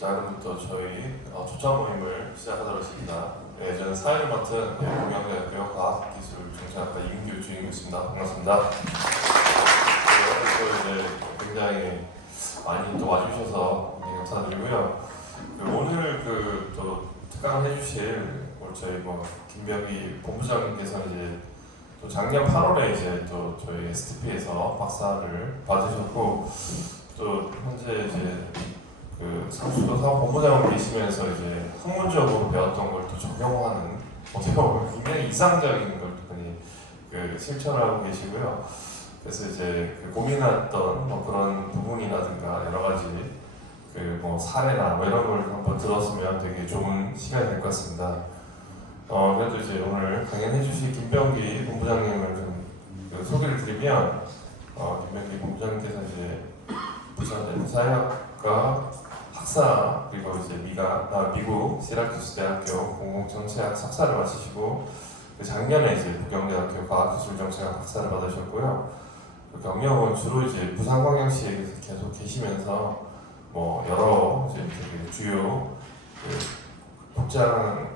자, 그럼부터 저희 초청 모임을 시작하도록 하겠습니다. 네, 저는 사회를 맡은 동양대학교 과학기술정책학과 이민규 주임이었습니다. 반갑습니다. 네, 또 이제 굉장히 많이 또 와주셔서 굉장히 감사드리고요. 오늘 또 특강을 해주실 저희 김병기 본부장님께서 이제 또 작년 8월에 이제 또 저희 STP에서 박사를 받으셨고 또 현재 이제 상수도 사업본부장으로 계시면서 이제 학문적으로 배웠던 걸 또 적용하는 어떻게 보면 굉장히 이상적인 걸 실천하고 계시고요. 그래서 이제 고민했던 그런 부분이라든가 여러 가지 사례나 이런 걸 한번 들었으면 되게 좋은 시간이 될 것 같습니다. 그래도 이제 오늘 강연해 주실 김병기 본부장님을 좀 소개를 드리면 김병기 본부장님께서 이제 부산 사회학과 학사 그리고 이제 미국 시라큐스 대학교 공공정책학 석사를 마치시고 작년에 이제 북경대학교 과학기술정책학 학사를 받으셨고요. 경력은 주로 이제 부산광역시에 계속 계시면서 여러 이제 되게 주요 복장직을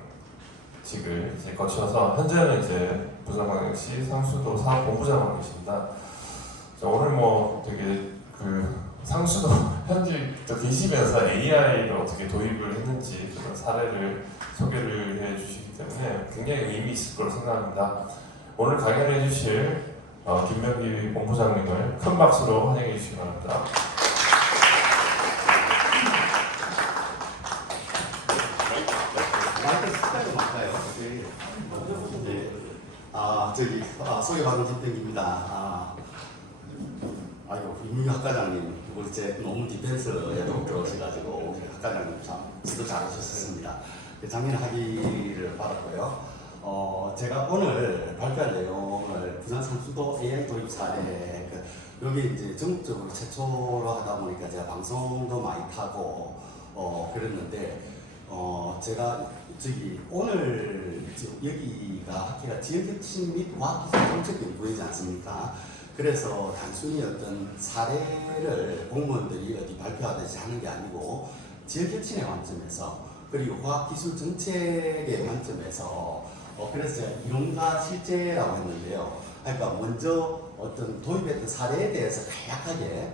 이제 거쳐서 현재는 이제 부산광역시 상수도 사업본부장으로 계십니다. 자, 오늘 되게 상수도 현직 계시면서 AI를 어떻게 도입을 했는지 그런 사례를 소개를 해주시기 때문에 굉장히 의미 있을 거로 생각합니다. 오늘 강연해 주실 김병기 본부장님을 큰 박수로 환영해 주시기 바랍니다. 소개받은 김병기입니다. 이민규 학과장님, 이제 너무 디펜스에 독특하셔가지고 학과장님 참 지도 잘하셨습니다. 작년 학위를 받았고요. 제가 오늘 발표할 내용을 부산 상수도 AI 도입 사례, 여기 이제 전국적으로 최초로 하다 보니까 제가 방송도 많이 타고 그랬는데 제가 오늘 여기가 학회가 지역혁신 및 과학기술 정책연구회이지 않습니까? 그래서 단순히 어떤 사례를 공무원들이 어디 발표하듯이 하는 게 아니고 지역혁신의 관점에서 그리고 과학기술 정책의 관점에서 그래서 제가 이론과 실제라고 했는데요. 그러니까 먼저 어떤 도입했던 사례에 대해서 간략하게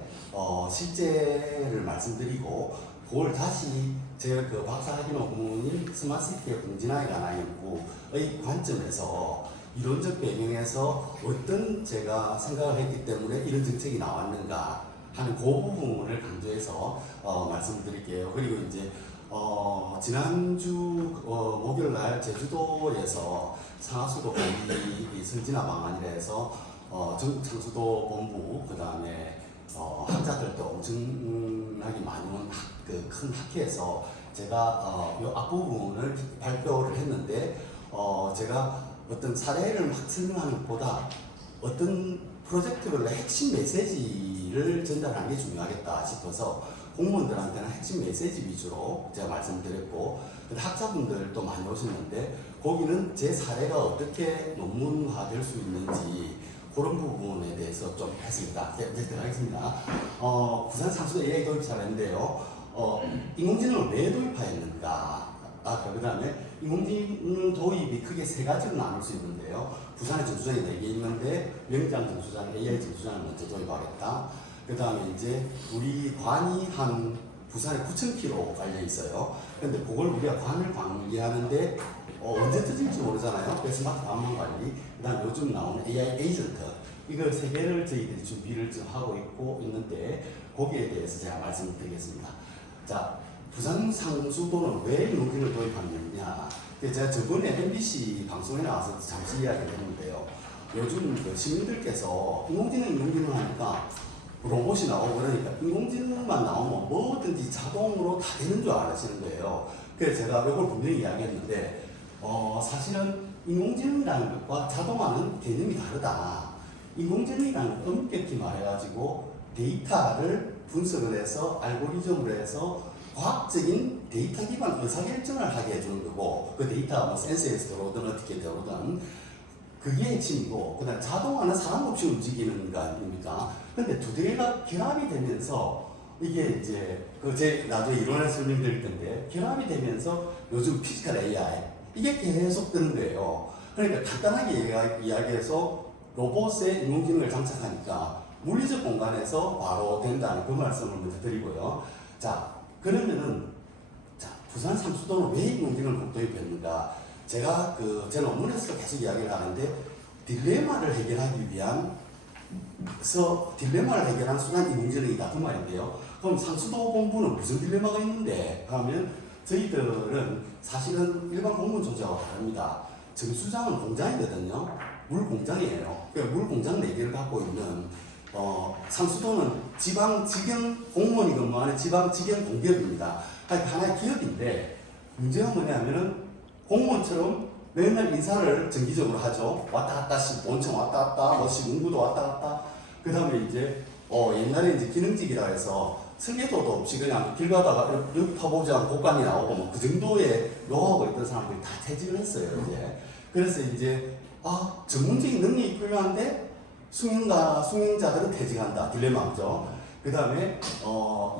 실제를 말씀드리고 그걸 다시 제 박사학위 논문인 스마트시티의 공진화에 관한 연구의 관점에서 이론적 배경에서 어떤 제가 생각을 했기 때문에 이런 정책이 나왔는가 하는 그 부분을 강조해서 말씀드릴게요. 그리고 이제 지난주 목요일날 제주도에서 상하수도 관리 선진화 방안이라 해서 전국 상수도 본부 그 다음에 학자들도 엄청나게 많이 온 큰 학회에서 제가 이 앞부분을 발표를 했는데 제가 어떤 사례를 막 설명하는 것보다 어떤 프로젝트별로 핵심 메시지를 전달하는 게 중요하겠다 싶어서 공무원들한테는 핵심 메시지 위주로 제가 말씀드렸고 학자분들도 많이 오셨는데 거기는 제 사례가 어떻게 논문화될 수 있는지 그런 부분에 대해서 좀 했습니다. 이제 들어가겠습니다. 부산 상수도 AI 도입 사례인데요. 인공지능을 왜 도입하였는가? 그 다음에 인공지능 도입이 크게 세 가지로 나눌 수 있는데요. 부산에 전수장이 4개 있는데 명장 전수장, AI 전수장을 먼저 도입하겠다. 그 다음에 이제 우리 관이 한 부산에 9,000km 깔려 있어요. 근데 그걸 우리가 관을 관리하는데 언제 터질지 모르잖아요. 그래서 스마트 관만 관리, 그 다음 요즘 나오는 AI 에이전트, 이걸 3개를 저희들이 준비를 좀 하고 있는데 거기에 대해서 제가 말씀을 드리겠습니다. 자, 부산 상수도는 왜 인공지능을 도입하느냐? 제가 저번에 MBC 방송에 나와서 잠시 이야기를 했는데요. 요즘 시민들께서 인공지능 하니까 로봇이 나오고 그러니까 인공지능만 나오면 뭐든지 자동으로 다 되는 줄 아시는 거예요. 그래서 제가 이걸 분명히 이야기했는데 사실은 인공지능이라는 것과 자동화는 개념이 다르다. 인공지능이라는 건 엄격히 말해가지고 데이터를 분석을 해서 알고리즘으로 해서 과학적인 데이터 기반 의사결정을 하게 해주는 거고 그 데이터가 센서에서 들어오든 어떻게 들어오든 그게 핵심이고 그 다음 자동화는 사람 없이 움직이는 거 아닙니까? 근데 두 개가 결합이 되면서 이게 이제 제 나중에 이론을 설명드릴 텐데 결합이 되면서 요즘 피지컬 AI 이게 계속 뜨는 거예요. 그러니까 간단하게 이야기해서 로봇에 인공지능을 장착하니까 물리적 공간에서 바로 된다는 그 말씀을 먼저 드리고요. 자, 그러면은 부산 상수도는 왜 인공지능을 도입했는가? 제가 제 논문에서 계속 이야기를 하는데 딜레마를 해결하기 위한 딜레마를 해결하는 수단 인공지능이다 그 말인데요. 그럼 상수도 공부는 무슨 딜레마가 있는데 하면 저희들은 사실은 일반 공무원 조직하고 다릅니다. 정수장은 공장이거든요. 물 공장이에요. 그러니까 물 공장 4개를 갖고 있는 상수도는 지방 공무원이 근무하는 지방 직영 공기업입니다. 그러니까 하나의 기업인데 문제가 뭐냐면은 공무원처럼 맨날 인사를 정기적으로 하죠. 왔다 갔다 원청 왔다 갔다 시군구도 왔다 갔다. 그 다음에 이제 옛날에 이제 기능직이라 해서 설계도도 없이 그냥 길 가다가 여기 타보자 고관이 나오고 뭐 그 정도의 노하우가 있던 사람들이 다 퇴직을 했어요. 이제 그래서 이제 전문적인 능력이 필요한데 승용자들은 퇴직한다. 딜레마죠. 그 다음에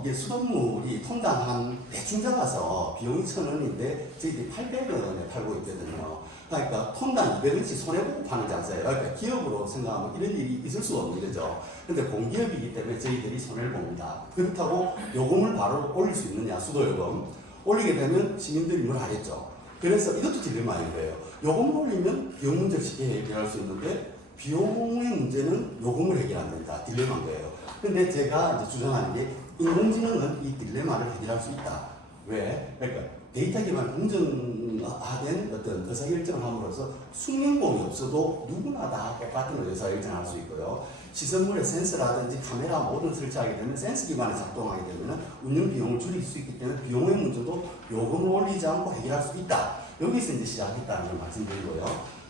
이게 수돗물이 톤당 한 대충 잡아서 비용이 1,000원인데 저희들이 800원에 팔고 있거든요. 그러니까 톤당 200원씩 손해보고 파는 장사예요. 그러니까 기업으로 생각하면 이런 일이 있을 수가 없는 거죠. 근데 공기업이기 때문에 저희들이 손해를 봅니다. 그렇다고 요금을 바로 올릴 수 있느냐, 수도요금. 올리게 되면 시민들이 뭘 하겠죠. 그래서 이것도 딜레마인 거예요. 요금을 올리면 비용 문제를 쉽게 해결할 수 있는데 비용의 문제는 요금을 해결 안 된다. 딜레마인 거예요. 근데 제가 이제 주장하는 게 인공지능은 이 딜레마를 해결할 수 있다. 왜? 그러니까 데이터 기반 공정화된 어떤 의사결정을 함으로써 숙련공이 없어도 누구나 다 똑같은 의사결정을 할 수 있고요. 시설물에 센서라든지 카메라 모든 설치하게 되면 센서 기반에 작동하게 되면 운영 비용을 줄일 수 있기 때문에 비용의 문제도 요금을 올리지 않고 해결할 수 있다. 여기서 이제 시작했다는 걸 말씀드리고요.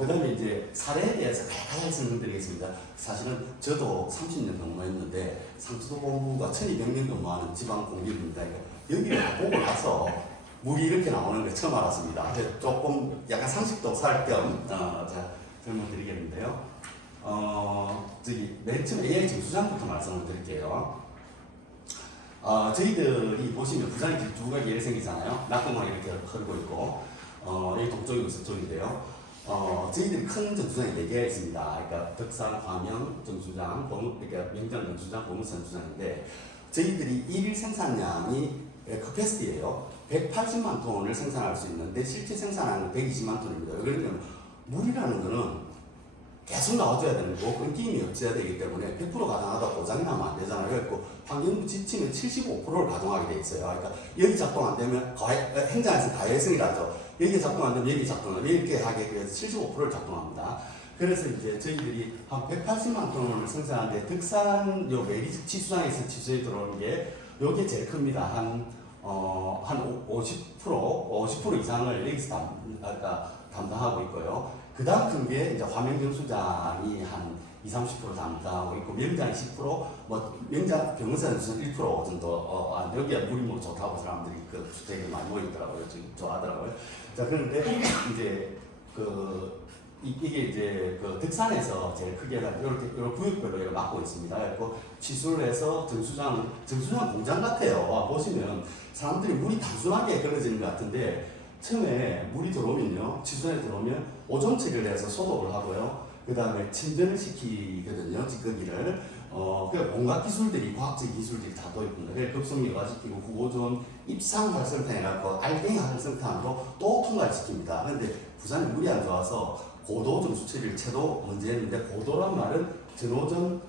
그 다음에 이제 사례에 대해서 간단하게 설명드리겠습니다. 사실은 저도 30년 근무했는데 상수도 공부가 1200명 근무하는 지방 공기업입니다. 여기를 보고 나서 물이 이렇게 나오는 걸 처음 알았습니다. 조금 약간 상식도 살 겸 설명드리겠는데요. 맨 처음 AI 정수장부터 말씀을 드릴게요. 저희들이 보시면 부산이 두 가지 예를 생기잖아요. 낙동강 이렇게 흐르고 있고, 여기 동쪽이고 서쪽인데요. 저희들이 큰 정수장이 4개가 있습니다. 그러니까 덕산, 화명 정수장, 그러니까 명장 정수장, 보문산 정수장인데 저희들이 일일 생산량이 커패시티예요. 180만 톤을 생산할 수 있는데 실제 생산량은 120만 톤입니다. 그러면 물이라는 거는 계속 나와줘야 되는 거고 끊김이 없어야 되기 때문에 100% 가동하다 고장이 나면 안 되잖아요. 그래서 환경부 지침에 75%를 가동하게 돼 있어요. 그러니까 여기 작동 안 되면 행정에서 가해성이라죠. 여기 작동 안 되면 여기 작동을 이렇게 하게 돼서 75%를 작동합니다. 그래서 이제 저희들이 한 180만 톤을 생산하는데 덕산 요 메리츠 치수장에서 치수에 들어오는 게 요게 제일 큽니다. 한 50% 이상을 여기서 담당하고 있고요. 그 다음 큰 게 이제 화명정수장이 한 20-30% 담당하고 있고, 명장이 10%, 명장 병원사는 1% 정도, 여기가 물이 뭐 좋다고 사람들이 되게 많이 모이더라고요. 좋아하더라고요. 자, 그런데 이제 이게 이제 덕산에서 제일 크게 이렇게 구역별로 이렇게 막고 있습니다. 그리고 치수를 해서 정수장 공장 같아요. 보시면 사람들이 물이 단순하게 걸러지는 것 같은데 처음에 물이 들어오면요, 치수장에 들어오면 오존 처리를 해서 소독을 하고요. 그 다음에 침전을 시키거든요, 찌꺼기를. 그러니까 온갖 기술들이, 과학적 기술들이 다 도입됩니다. 그래서 급성 여과시키고 구오존 입상 활성탄 해갖고 알갱이 활성탄으로 또 통과시킵니다. 그런데 부산이 물이 안 좋아서 고도 정수 처리를 채도 문제였는데, 고도란 말은 전오존,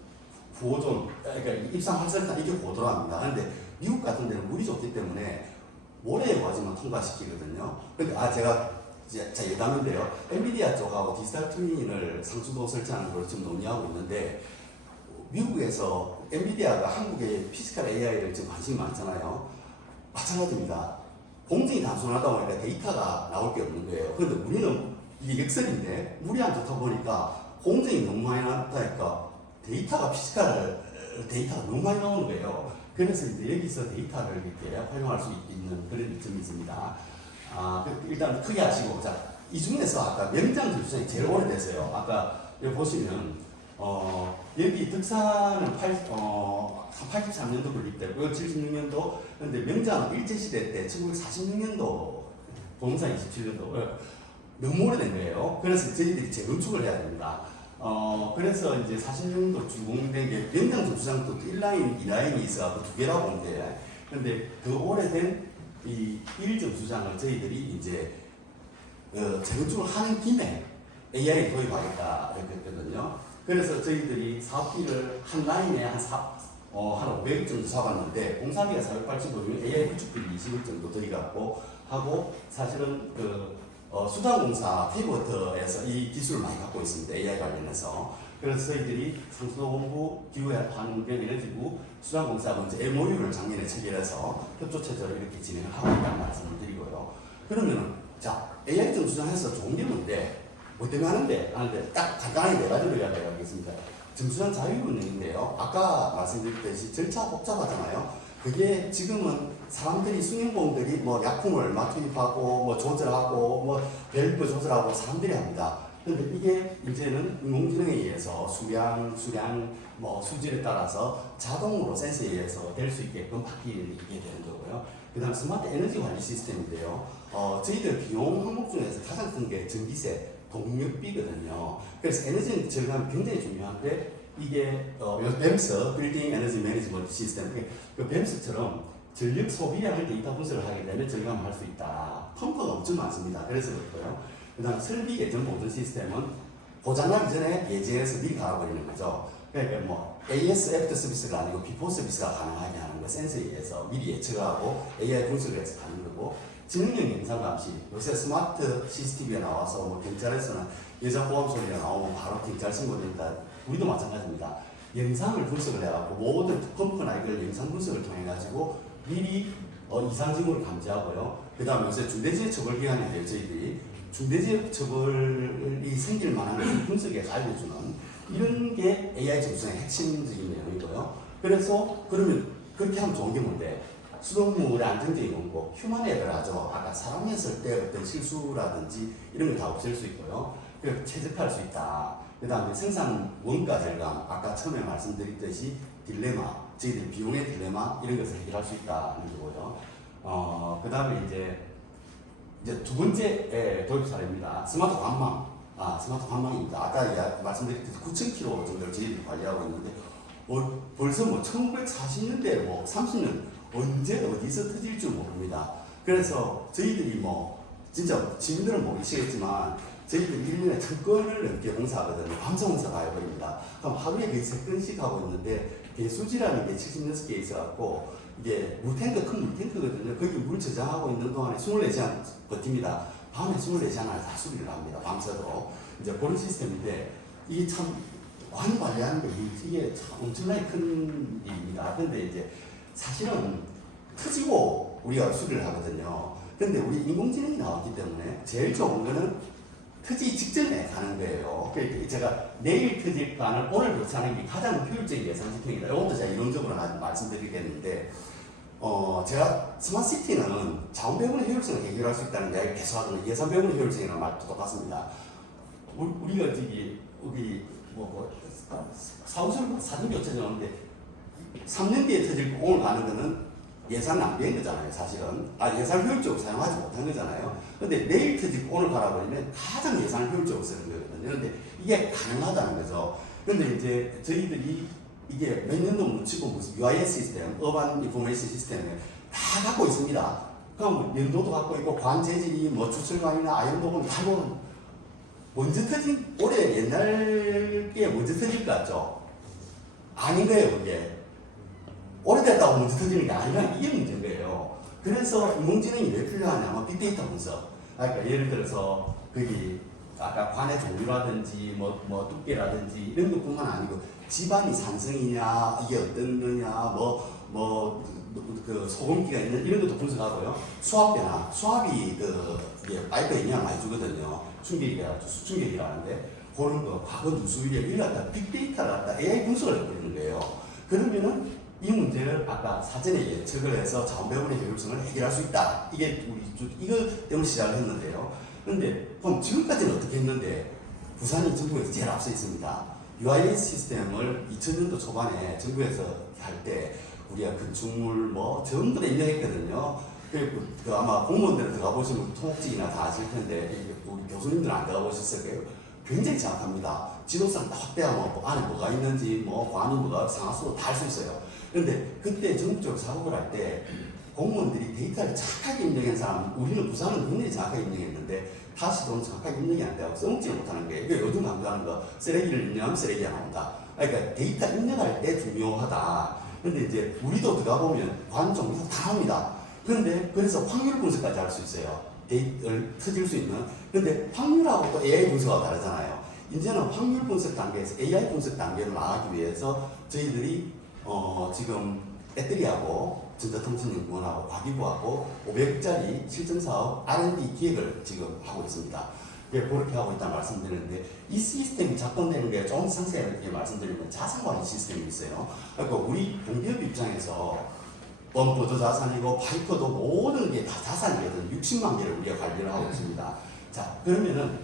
구오존, 그러니까 입상 활성탄 이게 고도랍니다. 그런데 미국 같은 데는 물이 좋기 때문에 모래의 과정만 통과시키거든요. 근데 제가 예담인데요. 엔비디아 쪽하고 디지털 트윈을 상수도 설치하는 걸 지금 논의하고 있는데, 미국에서 엔비디아가 한국의 피지컬 AI를 지금 관심이 많잖아요. 마찬가지입니다. 공정이 단순하다 보니까 데이터가 나올 게 없는 거예요. 그런데 우리는 이게 역설인데 물이 안 좋다 보니까 공정이 너무 많이 나왔다니까 데이터가 데이터가 너무 많이 나오는 거예요. 그래서 이제 여기서 데이터를 이렇게 활용할 수 있는 그런 점이 있습니다. 일단 크게 하시고, 이 중에서 아까 명장 정수장이 제일 오래됐어요. 아까 여기 보시면, 여기 덕산은 83년도 건립됐고요. 76년도. 근데 명장 일제시대 때 1946년도, 동사 27년도. 너무 오래된 거예요. 그래서 저희들이 재건축을 해야 됩니다. 그래서 이제 46년도 준공된 게 명장 정수장도 1라인, 2라인이 있어서 2개라고 보면 돼요. 근데 그 오래된 이 1정수장을 저희들이 이제 재건축을 하는 김에 AI 도입하겠다 이렇게 했거든요. 그래서 저희들이 사업비를 한 라인에 한 500억 정도 잡았는데 공사비가 480억이면 AI 구축비를 20억 정도 들어갔고 하고 사실은 수단공사 테이버워터에서 이 기술을 많이 갖고 있습니다. AI 관련해서. 그래서 저희들이 상수도본부 기후환경에너지부 수단공사 먼저 MOU를 작년에 체결해서 협조체제로 이렇게 진행을 하고 있다는 말씀을 드리고요. 그러면 자 AI 정수장에서 좋은 게 뭔데? 뭐 때문에 하는데 딱 간단하게 네 가지로 이야기하겠습니다. 정수장 자율운행인데요. 아까 말씀드렸듯이 절차 복잡하잖아요. 그게 지금은 사람들이 승용보험들이 뭐 약품을 얼마 투입하고 뭐 조절하고 뭐 밸브 조절하고 사람들이 합니다. 근데 이게 이제는 인공지능에 의해서 수량, 뭐 수질에 따라서 자동으로 센서에 의해서 될 수 있게끔 바뀌게 되는 거고요. 그 다음 스마트 에너지 관리 시스템인데요. 저희들 비용 항목 중에서 가장 큰 게 전기세, 동력비거든요. 그래서 에너지 절감이 굉장히 중요한데 이게 뱀스, 빌딩 에너지 매니지먼트 시스템, 그 뱀스처럼 전력 소비량을 데이터 분석을 하게 되면 절감을 할 수 있다. 펌프가 엄청 많습니다. 그래서 그렇고요. 그 다음 설비 예전 보존 시스템은 고장나기 전에 예제해서 미리 갈아버리는 거죠. 그러니까 뭐 AS 애프터 서비스가 아니고 비포 서비스가 가능하게 하는 거 센서에 의해서 미리 예측하고 AI 분석을 해서 가는 거고 지능형 영상 감시 요새 스마트 CCTV가 나와서 뭐 경찰에서는 여자보험 소리가 나오면 바로 경찰 신고됩니다. 우리도 마찬가지입니다. 영상을 분석을 해갖고 모든 펌프나 이걸 영상 분석을 통해 가지고 미리 이상 징후를 감지하고요. 그 다음에 요새 중대재해처벌기관이에요. 저희들이 중대재해처벌이 생길 만한 것을 분석해서 알려주는 이런 게 AI 정수장의 핵심적인 내용이고요. 그래서 그러면 그렇게 하면 좋은 게 뭔데? 수돗물의 안정적인 원고, 휴먼 에러를 하죠. 아까 사람이었을 때 어떤 실수라든지 이런 걸 다 없앨 수 있고요. 그리고 최적화할 수 있다. 그 다음에 생산 원가 절감, 아까 처음에 말씀드렸듯이 딜레마, 저희들 비용의 딜레마 이런 것을 해결할 수 있다는 거고요. 그 다음에 이제 두 번째 도입 사례입니다. 스마트 관망. 스마트 관망입니다. 아까 말씀드렸듯이 9,000km 정도를 저희들이 관리하고 있는데 벌써 뭐 1940년대 뭐 30년 언제 어디서 터질 줄 모릅니다. 그래서 저희들이 뭐 진짜 시민들은 모르시겠지만 저희들이 1년에 10건을 넘게 공사하거든요. 밤새 공사 가해버립니다. 그럼 하루에 거의 3건씩 하고 있는데 배수지라는 게 76개 있어갖고 이게 물탱크, 큰 물탱크거든요. 거기 물 저장하고 있는 동안에 24시간 버팁니다. 밤에 24시간을 다 수리를 합니다. 밤새도. 이제 그런 시스템인데 이게 참 많이 관리하는 게 이게 참 엄청나게 큰 일입니다. 근데 이제 사실은 터지고 우리가 수리를 하거든요. 근데 우리 인공지능이 나왔기 때문에 제일 좋은 거는 터지기 직전에 가는 거예요. 그러니까 제가 내일 터질 plan을 오늘 교체하는 게 가장 효율적인 예상 집행이다. 이것도 제가 이론적으로 말씀드리겠는데, 제가 스마트시티는 자원 배분의 효율성을 해결할 수 있다는 이야기를 계속 하거든요. 예산 배분의 효율성이라는 말도 똑같습니다. 우리가 여기 사무실 사진 교체를 하는데 3년 뒤에 터질 거 오늘 가는 거는 예산 낭비인 거잖아요, 사실은. 예산 효율적으로 사용하지 못한 거잖아요. 근데 내일 터지고 오늘 갈아버리면 가장 예산을 효율적으로 쓰는 거거든요. 근데 이게 가능하다는 거죠. 근데 이제 저희들이 이게 몇 년도 묻히고 무슨 UIS 시스템, 어반 인포메이션 시스템을 다 갖고 있습니다. 그럼 연도도 갖고 있고, 관재질이 뭐 주철관이나 아연도군 다 보면 먼저 터진, 올해 옛날 게 먼저 터질 것 같죠? 아닌 거예요, 그게. 오래됐다고 먼저 터지는 게 아니라 이게 문제인 거예요. 그래서 인공지능이 왜 필요하냐면 빅데이터 분석. 그러니까 예를 들어서 거기 아까 관의 종류라든지 뭐 두께라든지 이런 것뿐만 아니고 집안이 산성이냐 이게 어떤 거냐 그 소금기가 있는 이런 것도 분석하고요. 수압 변화, 수압이 이게 파이프에 영향을 많이 주거든요. 수충격이라는데 그런 거 과거 누수위력 이런 거 갖다 빅데이터를 갖다 AI 분석을 해버리는 거예요. 그러면은 이 문제를 아까 사전에 예측을 해서 자원 배분의 효율성을 해결할 수 있다. 이게 이거 때문에 시작을 했는데요. 근데 그럼 지금까지는 어떻게 했는데 부산이 전국에서 제일 앞서 있습니다. UIS 시스템을 2000년도 초반에 정부에서 할 때 우리가 건축물 뭐 전부 다 입력했거든요. 그리고 그 아마 공무원들 들어가 보시면 토목직이나 다 아실 텐데 우리 교수님들은 안 들어가 보셨을 거예요. 굉장히 정확합니다. 지도상 딱 확대하면 뭐 안에 뭐가 있는지 뭐 관이 뭐가 상하수도 다 알 수 있어요. 그런데 그때 전국적으로 작업을 할 때 공무원들이 데이터를 정확하게 입력한 사람, 우리는 부산은 굉장히 정확하게 입력했는데 다시도는 정확하게 입력이 안 되고 써먹지 못하는 거예요. 이게 요즘 강조하는 거 쓰레기를 입력하면 쓰레기가 나온다. 그러니까 데이터 입력할 때 중요하다. 근데 이제 우리도 들어가 보면 관 종류가 다 합니다. 그런데 그래서 확률 분석까지 할 수 있어요. 데이터를 터질 수 있는. 근데 확률하고 또 AI 분석하고 다르잖아요. 이제는 확률 분석 단계에서 AI 분석 단계로 나가기 위해서 저희들이 지금 애들이하고 전자통신연구원하고 과기부하고 500억짜리 실전사업 R&D 기획을 지금 하고 있습니다. 그렇게 하고 있다 말씀드리는데 이 시스템이 작동되는 게 좀 상세하게 말씀드리면 자산관리 시스템이 있어요. 그러니까 우리 공기업 입장에서 범보도 자산이고 파이터도 모든 게 다 자산이거든. 60만 개를 우리가 관리를 하고 있습니다. 자, 그러면은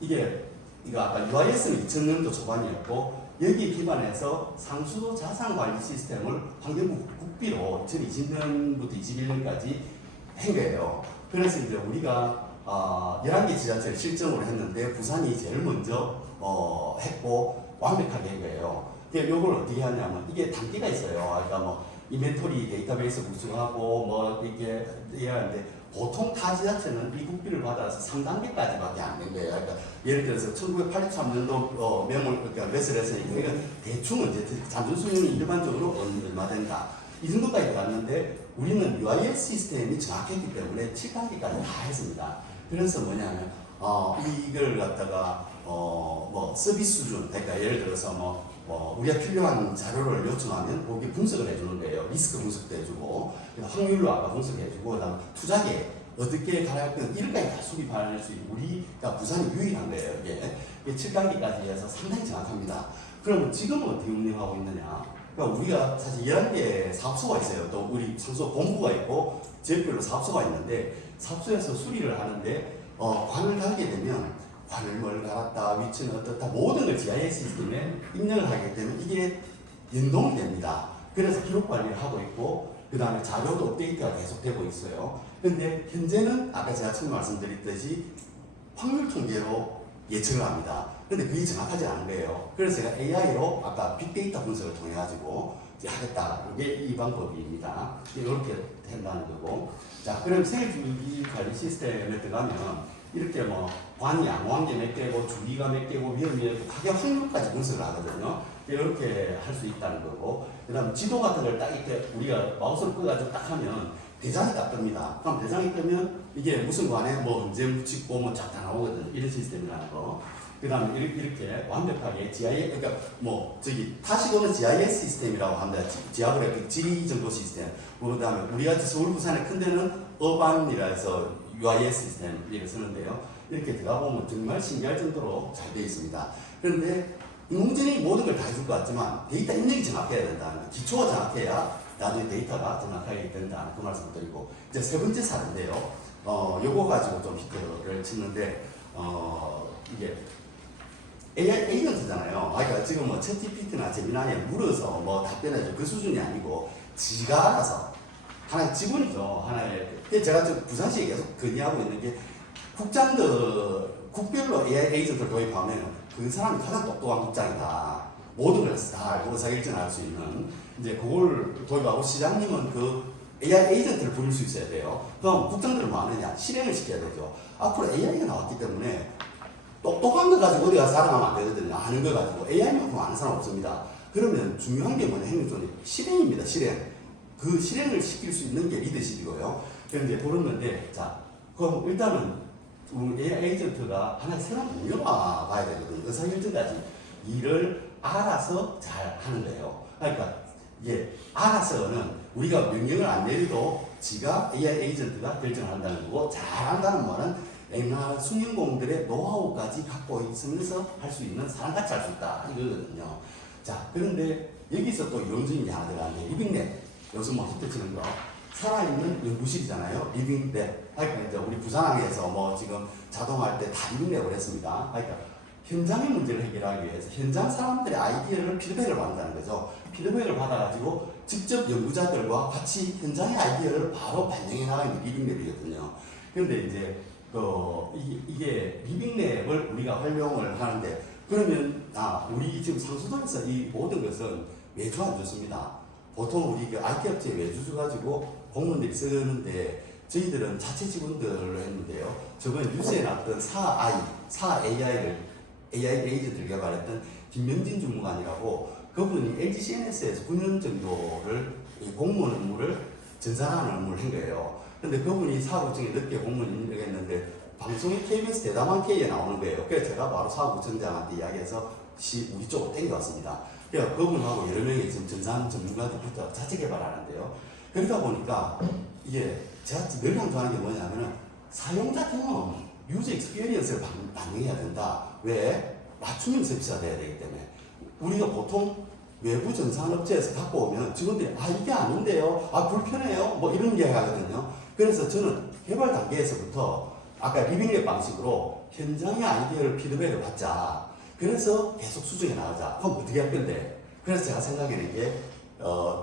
이거 아까 UIS는 2000년도 초반이었고 여기에 기반해서 상수도 자산관리 시스템을 환경부 국비로 2020년부터 21년까지 한 거예요. 그래서 이제 우리가 11개 지자체를 실정으로 했는데 부산이 제일 먼저 했고 완벽하게 한 거예요. 이걸 어떻게 하냐면 이게 단계가 있어요. 그러니까 뭐 인벤토리 데이터베이스 구축하고 뭐 이렇게 해야 하는데 보통 타 지자체는 이 국비를 받아서 3단계까지밖에 안 된 거예요. 그러니까 예를 들어서 1983년도 명을 그러니까 몇을 했으니까 그러니까 대충 이제 잠수 수명이 일반적으로 얼마 된다. 이 정도까지 갔는데 우리는 UIS 시스템이 정확했기 때문에 7단계까지 다 했습니다. 그래서 뭐냐면 이걸 갖다가 뭐 서비스 수준, 그러니까 예를 들어서 우리가 필요한 자료를 요청하면 거기에 분석을 해주는 거예요. 리스크 분석도 해주고 확률로 아까 분석해주고 그다음 투자계 어떻게 가야 건 이런까지 다 수립할 수 있고 우리가 부산이 유일한 거예요. 이게 7단계까지 해서 상당히 정확합니다. 그러면 지금은 어떻게 운영하고 있느냐? 그러니까 우리가 사실 11개 사업소가 있어요. 또 우리 상소 본부가 있고 지역별로 사업소가 있는데 사업소에서 수리를 하는데 관을 달게 되면 관을 뭘 갈았다, 위치는 어떻다, 모든 걸 GIS 시스템에 입력을 하기 때문에 이게 연동이 됩니다. 그래서 기록 관리를 하고 있고 그 다음에 자료도 업데이트가 계속되고 있어요. 근데 현재는 아까 제가 처음 말씀드렸듯이 확률 통계로 예측을 합니다. 근데 그게 정확하지 않은 거예요. 그래서 제가 AI로 아까 빅데이터 분석을 통해 가지고 하겠다. 이게 이 방법입니다. 이렇게 된다는 거고. 자, 그럼 세계주기 관리 시스템에 들어가면 이렇게 뭐 관이 양호한 게 몇 개고 주기가 몇 개고 위험이 가격 확률까지 분석을 하거든요. 이렇게 할 수 있다는 거고. 그다음 지도 같은 걸 딱 이렇게 우리가 마우스를 꺼가지고 딱 하면 대장이 딱 뜹니다. 그럼 대장이 뜨면 이게 무슨 관에 뭐 언제 붙이고 뭐 쫙 다 나오거든요. 이런 시스템이라는 거. 그 다음에 이렇게 완벽하게 GIS, 그러니까 뭐 저기 타시도는 GIS 시스템이라고 합니다. 지하그래픽 지리정보 시스템. 그 다음에 우리가 서울 부산의 큰 데는 어반이라 해서 UIS 시스템 이렇게 쓰는데요. 이렇게 들어가 보면 정말 신기할 정도로 잘 되어 있습니다. 그런데 인공지능이 모든 걸 다 해줄 것 같지만 데이터 입력이 정확해야 된다는 거. 기초가 정확해야 나중에 데이터가 정확하게 된다는 그 말씀을 드리고 이제 세 번째 사례인데요. 요거 가지고 좀 히트를 치는데 이게 AI 에이전트잖아요. 그러니까 지금 뭐 챗GPT나 제미나이에 물어서 뭐 답변해줘 그 수준이 아니고 지가 알아서 하나의 직원이죠. 하나의 제가 저 부산시에 계속 건의하고 있는 게 국별로 AI 에이전트를 도입하면 그 사람이 가장 똑똑한 국장이다. 모든 걸 다 알고 의사결정을 할 수 있는 이제 그걸 도입하고 시장님은 그 AI 에이전트를 부를 수 있어야 돼요. 그럼 국장들은 뭐 하느냐? 실행을 시켜야 되죠. 앞으로 AI가 나왔기 때문에 똑똑한 거 가지고 어디 가서 자랑하면 안 되거든요. 아는 거 가지고. AI만큼 아는 사람 없습니다. 그러면 중요한 게 뭐냐? 행정조리. 실행입니다. 실행. 그 실행을 시킬 수 있는 게 리더십이고요. 그런데 그러는데, 자, 그럼 일단은 AI 에이전트가 하나의 새로운 동료가 봐야 되거든요. 의사결정까지 일을 알아서 잘 하는 거예요. 그러니까 이게 알아서는 우리가 명령을 안 내려도 지가 AI 에이전트가 결정을 한다는 거고, 잘한다는 말은 옛날 숙련공들의 노하우까지 갖고 있으면서 할 수 있는 사람같이 할 수 있다 이거거든요. 자, 그런데 여기서 또 이론적인 게 하나 들어가는데 리빙랩, 요즘 뭐 히트 치는 거 살아있는 연구실이잖아요. 리빙랩. 그러니까 이제 우리 부산항에서 뭐 지금 자동화할 때 다 리빙랩을 했습니다. 그러니까 현장의 문제를 해결하기 위해서 현장 사람들의 아이디어를 피드백을 받는다는 거죠. 피드백을 받아가지고 직접 연구자들과 같이 현장의 아이디어를 바로 반영해 나가는 게 리빙랩이거든요. 그런데 이제 이게 리빙랩을 우리가 활용을 하는데 그러면 우리 지금 상수도에서 이 모든 것은 외주 안 줬습니다. 보통 우리 그 IT 업체 외주 줘가지고 공무원들이 쓰는데 저희들은 자체 직원들로 했는데요. 저번에 뉴스에 나왔던 사 AI를 AI 에이전트를 개발했던 김명진 주무관이라고 그분이 LG CNS에서 9년 정도를 이 공무원 업무를 전산하는 업무를 한 거예요. 근데 그분이 사업부청에 늦게 공무원 인력했는데 방송이 KBS 대담한 K에 나오는 거예요. 그래서 제가 바로 사업부청장한테 이야기해서 우리 쪽으로 땡겨왔습니다. 그래서 그분하고 여러 명이 지금 전산 전문가들 붙어 자체 개발하는데요. 그러다 보니까 이게 제가 늘 강조하는 게 뭐냐면은 사용자 경험, 유저 익스피리언스를 반영해야 된다. 왜? 맞춤형 서비스가 돼야 되기 때문에. 우리가 보통 외부 전산업체에서 갖고 오면 직원들이 이게 아닌데요, 불편해요, 뭐 이런 이야기 하거든요. 그래서 저는 개발 단계에서부터 아까 리빙랩 방식으로 현장의 아이디어를 피드백을 받자. 그래서 계속 수정해 나가자. 그럼 어떻게 할 건데? 그래서 제가 생각하는 게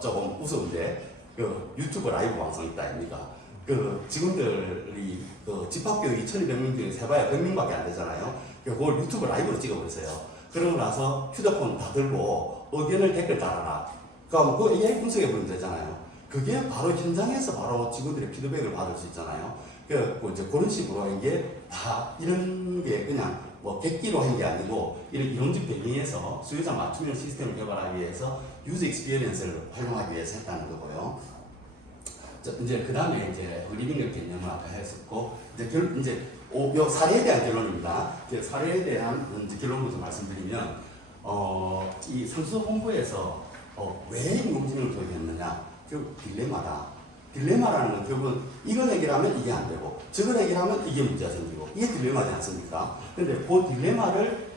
조금 우스운데 그 유튜브 라이브 방송 있다 아닙니까? 그 직원들이 그 집합교육이 1200명 중에 세봐야 100명밖에 안 되잖아요. 그걸 유튜브 라이브로 찍어버렸어요. 그러고 나서 휴대폰 다 들고 의견을 댓글 달아라. 그럼 그 AI 분석해 보면 되잖아요. 그게 바로 현장에서 바로 직원들의 피드백을 받을 수 있잖아요. 그 이제 그런 식으로 이게 다 이런 게 그냥 뭐 객기로 한 게 아니고 이런 이론적 배경에서 수요자 맞춤형 시스템을 개발하기 위해서 유저 익스피리언스를 활용하기 위해서 했다는 거고요. 이제 그 다음에 이제 리빙랩 개념을 아까 했었고 이제 요 사례에 대한 결론입니다. 이제 사례에 대한 이제 결론부터 말씀드리면 이 상수도 본부에서 왜 인공지능을 도입했느냐 그 딜레마라는 건 결국은 이걸 해결하면 이게 안 되고 저걸 해결하면 이게 문제가 생기고 이게 딜레마지 않습니까? 근데 그 딜레마를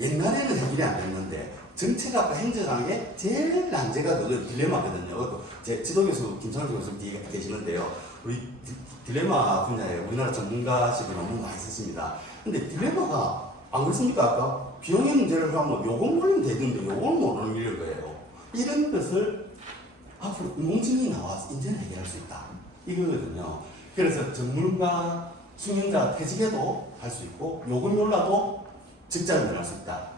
옛날에는 해결이 안 됐는데 정책학과 행정학의 제일 난제가 그건 딜레마거든요. 제 지도교수 김창수 교수 뒤에 계시는데요. 우리 딜레마 분야에 우리나라 전문가식을 너무 많이 썼습니다. 근데 딜레마가 안 그렇습니까? 아까 비용의 문제를 하면 요걸 모르면 되는데 요걸 모르는 이런 거예요. 이런 것을 앞으로 인공지능이 나와서 인제는 해결할 수 있다. 이거거든요. 그래서 전문가, 수행자 퇴직해도 할 수 있고 요걸 몰라도 직장을 면할 수 있다.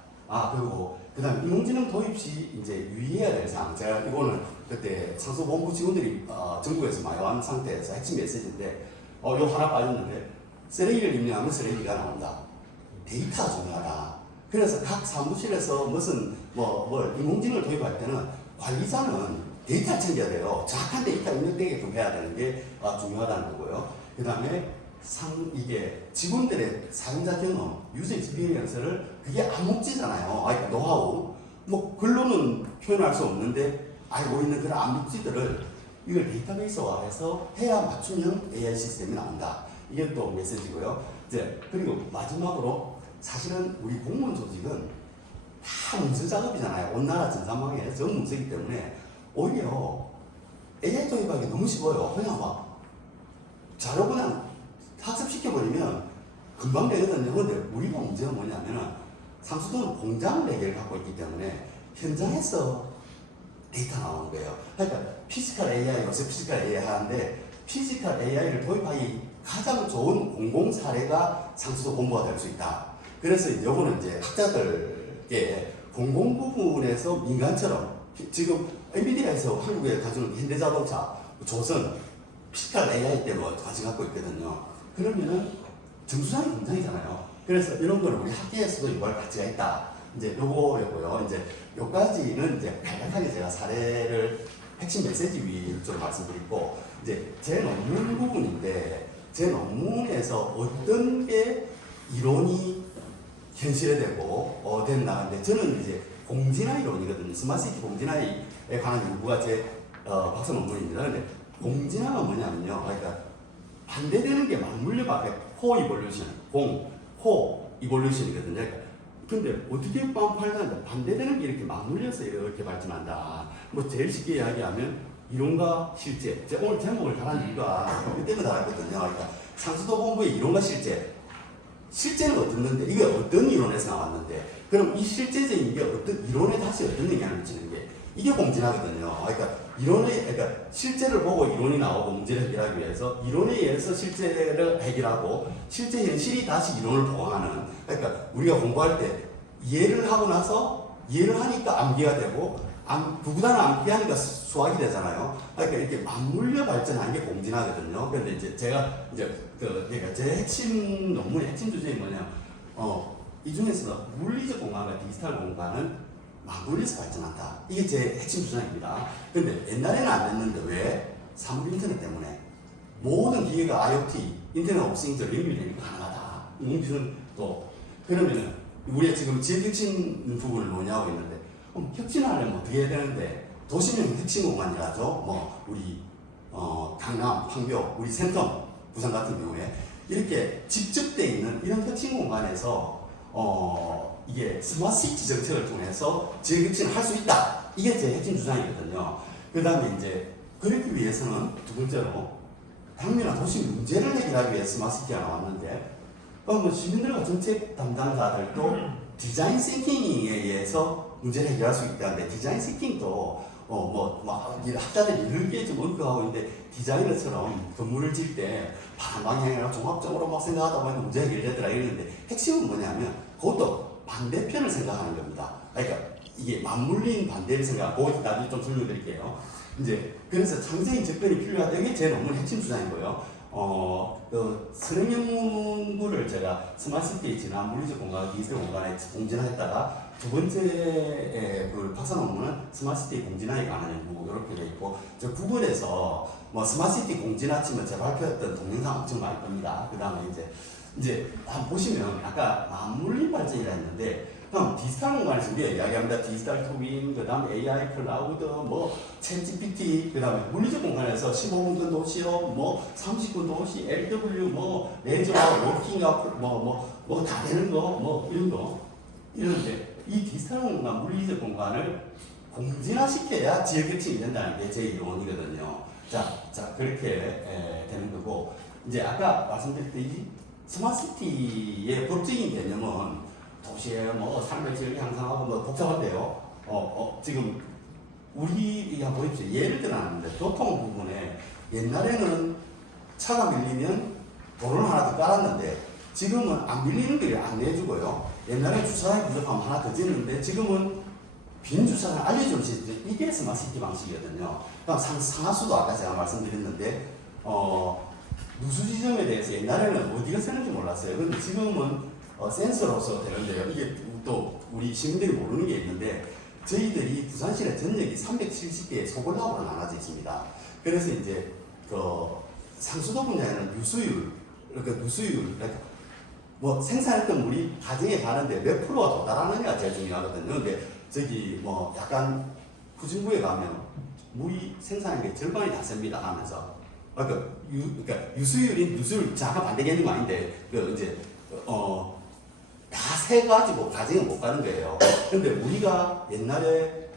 그리고 그 다음 인공지능 도입 시 이제 유의해야 될 사항. 제가 이거는 그때 상수본부 직원들이 전국에서 많이 왔는 상태에서 핵심 메시지인데 요 하나 빠졌는데 쓰레기를 입력하면 쓰레기가 나온다. 데이터가 중요하다. 그래서 각 사무실에서 무슨 뭘 인공지능을 도입할 때는 관리자는 데이터를 챙겨야 돼요. 정확한 데이터 입력되게끔 해야 되는 게 중요하다는 거고요. 그 다음에 이게 직원들의 사용자 경험, 유저 익스피리언스를 그게 암묵지잖아요. 노하우. 뭐 글로는 표현할 수 없는데 알고 있는 그런 암묵지들을 이걸 데이터베이스화해서 해야 맞춤형 AI 시스템이 나온다. 이게 또 메시지고요. 이제 그리고 마지막으로 사실은 우리 공무원 조직은 다 문서 작업이잖아요. 온 나라 전산망에 전 문서이기 때문에 오히려 AI 도입하기 너무 쉬워요. 그냥 막 자료 그냥 학습시켜버리면 금방 되거든요. 근데 우리가 문제가 뭐냐면은 상수도는 공장 레벨을 갖고 있기 때문에 현장에서 데이터 나오는 거예요. 그러니까 피지컬 AI, 요새 피지컬 AI 하는데 피지컬 AI를 도입하기 가장 좋은 공공 사례가 상수도 본부가 될 수 있다. 그래서 이거는 이제 학자들께 공공 부분에서 민간처럼 지금 엔비디아에서 한국에 가져온 현대자동차, 조선, 피지컬 AI 때문에 가져갖고 있거든요. 그러면은 정수장이 공장이잖아요. 그래서 이런 걸 우리 학계에서도 이걸 가치가 있다. 이제 요거였고요. 이제 요까지는 이제 간략하게 제가 사례를 핵심 메시지 위주로 말씀드리고 이제 제 논문 부분인데 제 논문에서 어떤 게 이론이 현실화되고 됐나는데 저는 이제 공진화 이론이거든요. 스마트시티 공진화에 관한 연구가 제 박사 논문입니다. 근데 공진화가 뭐냐면요. 그러니까 반대되는 게 맞물려 밖에 코이볼루션, 코이볼루션이거든요. 근데 어떻게 반발하는데 반대되는 게 이렇게 맞물려서 이렇게 발전한다. 뭐 제일 쉽게 이야기하면 이론과 실제. 제가 오늘 제목을 달한 이유가 그때문에 달았거든요. 그러니까 상수도 본부의 이론과 실제. 실제는 어떻는데 이게 어떤 이론에서 나왔는데 그럼 이 실제적인 게 어떤 이론에 다시 어떤 영향을 미치는 게 이게 공진하거든요. 그러니까 그러니까 실제를 보고 이론이 나오고 문제를 해결하기 위해서 이론에 의해서 실제를 해결하고 실제 현실이 다시 이론을 보강하는. 그러니까 우리가 공부할 때 이해를 하고 나서 이해를 하니까 암기가 되고 구구단을 암기하니까 수학이 되잖아요. 그러니까 이렇게 맞물려 발전하는 게 공진하거든요. 그런데 이제 제가 이제 그러니까 제 핵심 논문의 핵심 주제는 뭐냐? 이 중에서 물리적 공간과 디지털 공간은 맞물려서 발전한다. 이게 제 핵심 주장입니다. 근데 옛날에는 안 됐는데 왜? 사물 인터넷 때문에 모든 기계가 IoT, 인터넷 오브 싱스로 연결되니까 가능하다. 이것은 또 그러면은 우리가 지금 지역혁신 부분을 논의하고 있는데 그럼 혁신하려면 어떻게 해야 되는데 도시명 핵심 공간이라죠. 뭐 우리 강남, 황교, 우리 센텀, 부산 같은 경우에 이렇게 집적되어 있는 이런 혁신 공간에서 이게 스마트시티 정책을 통해서 지역혁신을 할 수 있다. 이게 제 핵심 주장이거든요. 그 다음에 이제 그러기 위해서는 두 번째로 당면한 도시 문제를 해결하기 위해 스마트시티가 나왔는데 그럼 시민들과 정책 담당자들도 디자인 싱킹에 의해서 문제를 해결할 수 있다는데 디자인 싱킹도 학자들이 이렇게 좀 언급하고 있는데 디자이너처럼 건물을 질 때 바람 방향이랑 종합적으로 막 생각하다 보면 문제 해결되더라 이러는데 핵심은 뭐냐면 그것도 반대편을 생각하는 겁니다. 그러니까 이게 맞물린 반대를 생각하고 나중에 좀 설명드릴게요. 이제 그래서 창의적인 접근이 필요하다. 이게 제 논문 핵심 주장인 거예요. 선행연구를 제가 스마트시티에 지난 물리적 공간과 디지털 공간에 공진하였다가 두 번째 그 박사 논문은 스마트시티 공진화에 관한 연구 이렇게 되어 있고 저 구글에서 뭐 스마트시티 공진화 치면 제가 발표했던 동영상 엄청 많이 뜹니다. 그 다음에 이제 한번 보시면 아까 맞물린 발전이라 했는데 그럼 디지털 공간에서 우리가 이야기합니다. 디지털 트윈, 그 다음에 AI 클라우드, 뭐 챗GPT, 그 다음에 물리적 공간에서 15분권 도시업, 뭐 30분 도시, LW, 뭐 레저와 워킹아웃, 뭐 다 되는 거, 뭐 이런 거 이런데 이 디지털 공간, 물리적 공간을 공진화시켜야 지역혁신이 된다는 게 제 이론이거든요. 자 그렇게 되는 거고 이제 아까 말씀드렸듯이 스마트시티의 법적인 개념은 도시의 뭐 삶의 질을 향상하고 뭐 복잡한데요. 지금 우리 한번 보십시오. 예를 들어놨는데 교통 부분에 옛날에는 차가 밀리면 도로를 하나 더 깔았는데 지금은 안 밀리는 길을 안내해주고요. 옛날에 주차장이 부족하면 하나 더 짓는데 지금은 빈 주차장 알려주는 시스템 이게 스마트시티 방식이거든요. 그럼 상하수도 아까 제가 말씀드렸는데 누수 지점에 대해서 옛날에는 어디가 쓰는지 몰랐어요. 근데 지금은 센서로서 되는데요. 이게 또 우리 시민들이 모르는 게 있는데 저희들이 부산시내 전역이 370개의 소굴락으로 나눠져 있습니다. 그래서 이제 그 상수도 분야에는 누수율, 그러니까 뭐 생산했던 물이 가정에 가는데 몇 프로가 도달하느냐가 제일 중요하거든요. 근데 저기 뭐 약간 후진부에 가면 물이 생산한 게 절반이 다 셉니다 하면서 그러니까 유수율이 누수율 잠깐 반대 개념 아닌데 다 세가지고 가정에 못 가는 거예요. 근데 우리가 옛날에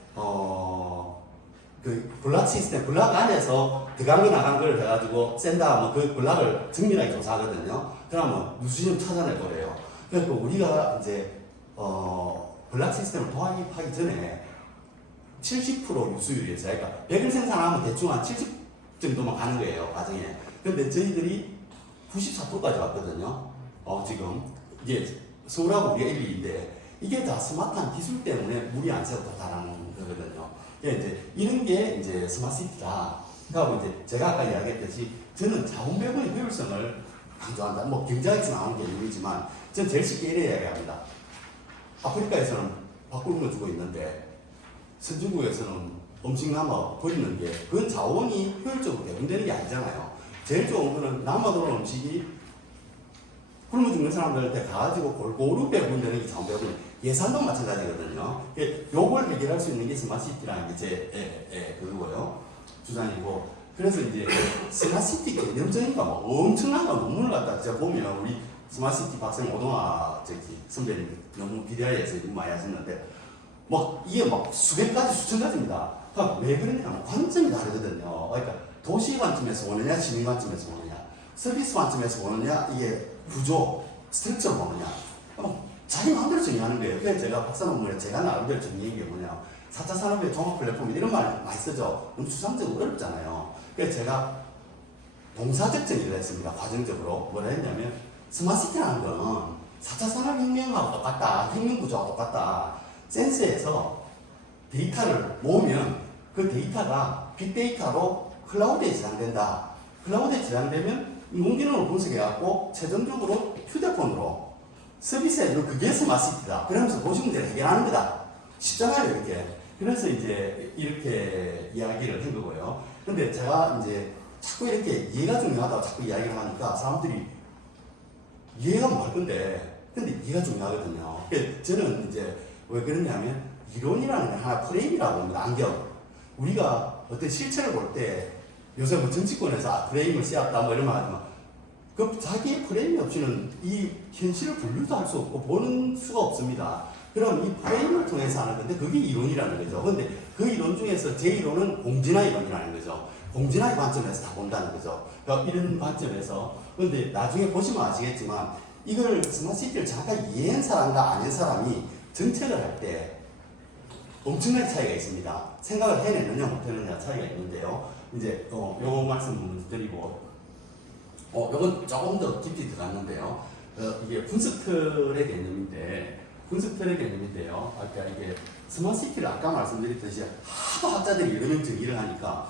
그 블락 시스템, 블락 안에서 들어간 거 나간 걸 해가지고 센다 하면 그 블락을 정밀하게 조사하거든요. 그러면 누수점 찾아낼 거예요. 그래서 우리가 이제 블락 시스템을 도입하기 전에 70% 유수율이었어요. 그러니까 100을 생산하면 대충 한 70 정도만 가는 거예요, 과정에. 근데 저희들이 94%까지 왔거든요. 지금 이게 서울하고 우리가 1, 2인데 이게 다 스마트한 기술 때문에 물이 안 새고 도달하는 거거든요. 이제 이런 게 이제 스마트시티다. 그리고 이제 제가 아까 이야기했듯이 저는 자원 배분의 효율성을 강조한다. 뭐 경제학에서 나오는 게 아니지만 저는 제일 쉽게 이래 이야기합니다. 아프리카에서는 밥굶어 주고 있는데 선진국에서는 음식 남아 버리는 게 그건 자원이 효율적으로 배분되는 게 아니잖아요. 제일 좋은 거는 남아 돌아온 음식이 굶어 죽는 사람들한테 가지고 골고루 배분되는 게 자원 배분. 예산도 마찬가지거든요. 요걸 해결할 수 있는 게 스마트시티라는 게 제 그거고요. 주장이고. 그래서 이제 스마트시티 개념적인가 뭐 엄청난 거 논문을 갖다 제가 보면 우리 스마트시티 박사님 오동아 선배님 너무 비대하에서 많이 하셨는데 막 이게 막 수백 가지 수천 가지입니다. 그러니까 왜 그러냐면 관점이 다르거든요. 그러니까 도시 관점에서 오느냐 시민 관점에서 오느냐 서비스 관점에서 오느냐 이게 구조 스트럭처가 뭐냐? 자기 마음대로 정의하는 거예요. 그래서 제가 박사 논문에 제가 나름대로 정의한 게 뭐냐? 4차 산업의 종합 플랫폼 이런 말 많이 쓰죠. 너무 추상적으로 어렵잖아요. 그래서 제가 동사적 정의를 했습니다. 과정적으로. 뭐라 했냐면 스마트시티라는 거는 4차 산업혁명하고 똑같다. 혁명 구조하고 똑같다. 센서에서 데이터를 모으면 그 데이터가 빅데이터로 클라우드에 저장된다. 클라우드에 저장되면 인공지능으로 분석해갖고 최종적으로 휴대폰으로 서비스에 그게 스마트시티다. 그러면서 도시 문제를 해결하는 거다. 쉽잖아요, 이렇게. 그래서 이제 이렇게 이야기를 한 거고요. 근데 제가 이제 자꾸 이렇게 이해가 중요하다고 자꾸 이야기를 하니까 사람들이 이해가 뭐 할 건데, 근데 이해가 중요하거든요. 그래서 저는 이제 왜 그러냐면 이론이라는 게 하나 프레임이라고 봅니다. 안경. 우리가 어떤 실체를 볼 때 요새 뭐 정치권에서 프레임을 씌웠다 뭐 이런 말 하지만 그 자기의 프레임이 없이는 이 현실을 분류도 할 수 없고 보는 수가 없습니다. 그럼 이 프레임을 통해서 하는 건데 그게 이론이라는 거죠. 근데 그 이론 중에서 제 이론은 공진화 이론이라는 거죠. 공진화의 관점에서 다 본다는 거죠. 그러니까 이런 관점에서. 근데 나중에 보시면 아시겠지만 이걸 스마트시티를 잠깐 이해한 사람과 아닌 사람이 정책을 할 때 엄청나게 차이가 있습니다. 생각을 해내느냐 못해내느냐 차이가 있는데요. 이제 요거 말씀 먼저 드리고 요건 조금 더 깊이 들어갔는데요. 이게 분석 틀의 개념인데요. 그러니까 이게 스마트시티를 아까 말씀드렸듯이 하도 학자들이 여러 명 정의를 하니까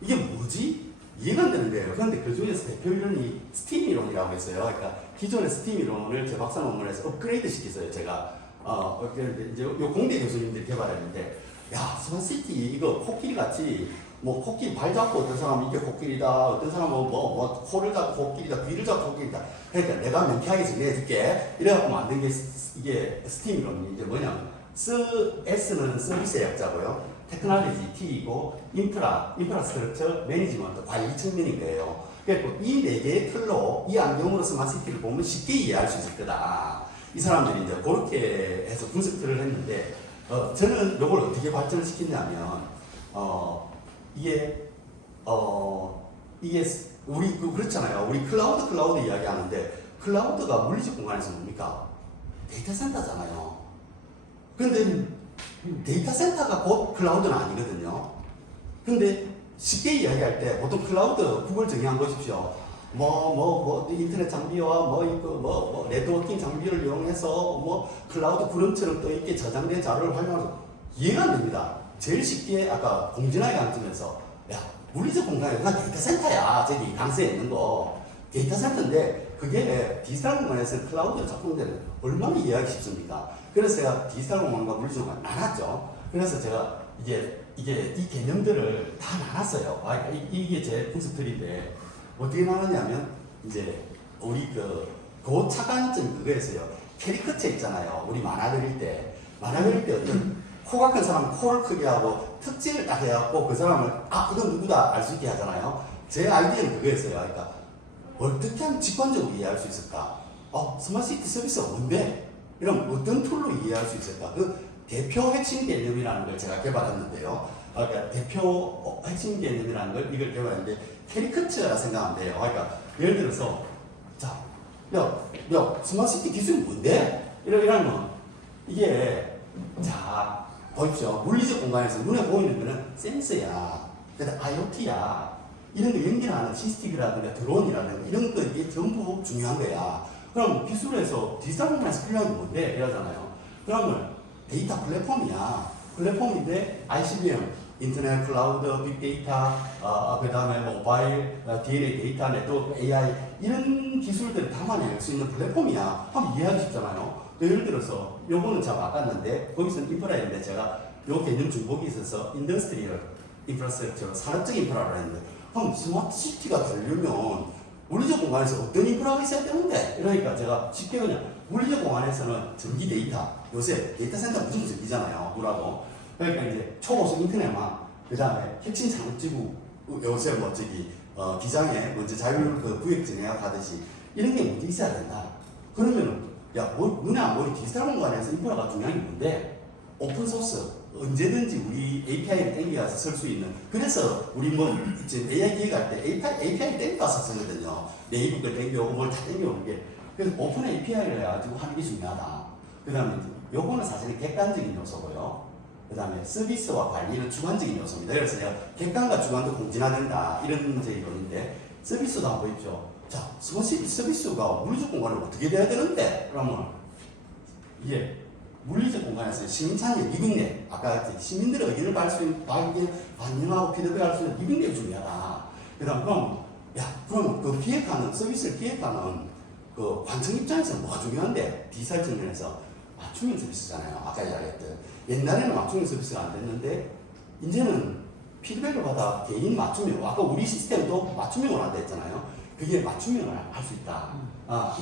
이게 뭐지? 이해가 안 되는 거예요. 그런데 그 중에서 대표 이론이 스팀 이론이라고 했어요. 그러니까 기존의 스팀 이론을 제 박사 논문에서 업그레이드 시켰어요. 제가 이제 요 공대 교수님들이 개발했는데, 야, 스마트시티 이거 코끼리 같이 뭐 코끼리 발 잡고 어떤 사람은 이게 코끼리다, 어떤 사람은 뭐 코를 잡고 코끼리다, 귀를 잡고 코끼리다. 그러니까 내가 명쾌하게 정리해줄게. 이래갖고 만든 게 이게 스팀 이론이 이제 뭐냐면 S는 서비스의 약자고요. 테크놀로지 T이고 인프라스트럭처 매니지먼트 관리 측면인 거예요. 그래서 이 네 개의 틀로 이 안경으로 스마트시티를 보면 쉽게 이해할 수 있을 거다. 이 사람들이 이제 그렇게 해서 분석들을 했는데 저는 이걸 어떻게 발전을 시켰냐면 이게 우리 그렇잖아요. 우리 클라우드 이야기하는데 클라우드가 물리적 공간에서 뭡니까? 데이터 센터잖아요. 그런데 데이터 센터가 곧 클라우드는 아니거든요. 근데 쉽게 이야기할 때 보통 클라우드 구글 정의한 보십시오. 인터넷 장비와 네트워킹 장비를 이용해서 클라우드 구름처럼 떠 있게 저장된 자료를 활용해서 이해가 안 됩니다. 제일 쉽게 아까 공진화의 관점에서 야, 물리적 공간에 그냥 데이터 센터야. 저기 강세에 있는 거. 데이터 센터인데 그게 디지털 공간에서 클라우드로 작동되는 얼마나 이해하기 쉽습니까? 그래서 제가 디지털 공간과 물리적 공간 나눴죠. 그래서 제가 이게 이 개념들을 다 나눴어요. 이게 제 분석들인데 어떻게 나눴냐면 이제 우리 그 차관점 그거였어요. 캐리커처 있잖아요. 우리 만화 그릴 때 어떤 코가 큰 사람은 코를 크게 하고 특징을 딱 해갖고 그 사람을 이건 누구다 알 수 있게 하잖아요. 제 아이디어는 그거였어요. 그러니까 어떻게 하면 직관적으로 이해할 수 있을까? 스마트시티 서비스가 뭔데? 이런 어떤 툴로 이해할 수 있을까? 그 대표 핵심 개념이라는 걸 제가 개발했는데요. 그러니까 대표 핵심 개념이라는 이걸 개발했는데 캐리커처라 생각하면 돼요. 그러니까 예를 들어서 스마트시티 기술이 뭔데? 이러면 이게 보십시오. 물리적 공간에서 눈에 보이는 거는 센서야. 그다음 IoT야. 이런 거 연결하는 CCTV라든가 드론이라든가 이런 거 이게 전부 중요한 거야. 그럼 기술에서 디지털 공간에서 필요한 게 뭔데? 이러잖아요. 그러면 데이터 플랫폼이야. 플랫폼인데 ICBM, 인터넷, 클라우드, 빅데이터, 그 다음에 모바일, DNA 데이터, 네트워크, AI 이런 기술들을 담아낼 수 있는 플랫폼이야. 하면 이해하기 쉽잖아요. 예를 들어서 요거는 제가 바꿨는데 거기서는 인프라인데 제가 요 개념 중복이 있어서 인더스트리얼 인프라스트럭처 산업적 인프라를 했는데 그럼 스마트시티가 되려면 물리적 공간에서 어떤 인프라가 있어야 되는데 그러니까 제가 쉽게 그냥 물리적 공간에서는 전기 데이터 요새 데이터 센터 무조건 전기잖아요. 뭐라고 그러니까 이제 초고속 인터넷만 그 다음에 핵심 장치부 요새 기장에 먼저 자율 구획 진행하고 하듯이 이런 게 먼저 있어야 된다. 그러면은 눈에 안 보이는 디지털 공간에서 인프라가 중요한 게 뭔데? 오픈소스 언제든지 우리 API를 땡겨서 쓸 수 있는 그래서 우리 지금 AI 기획할 때 API 땡겨서 쓰거든요. 네이버 걸 땡겨오고 뭘 다 땡겨오는 게 그래서 오픈 API를 해가지고 하는 게 중요하다. 그 다음에 요거는 사실은 객관적인 요소고요. 그 다음에 서비스와 관리는 주관적인 요소입니다. 그래서 제가 객관과 주관도 공진화된다. 이런 제 이론인데, 서비스도 한번 보십시오. 자, 서비스가 물리적 공간은 어떻게 돼야 되는데? 그러면 이게 물리적 공간에서 시민참여 리빙랩, 아까 시민들의 의견을 반영하고 피드백할 수 있는 리빙랩이 중요하다. 그 다음, 그럼 그 기획하는, 서비스를 기획하는 그 관청 입장에서는 뭐가 중요한데? 디지털 측면에서 맞춤형 서비스잖아요. 아까 이야기했던. 옛날에는 맞춤형 서비스가 안 됐는데, 이제는 피드백을 받아 개인 맞춤형, 아까 우리 시스템도 맞춤형으로 한다 했잖아요. 그게 맞춤형을 할 수 있다.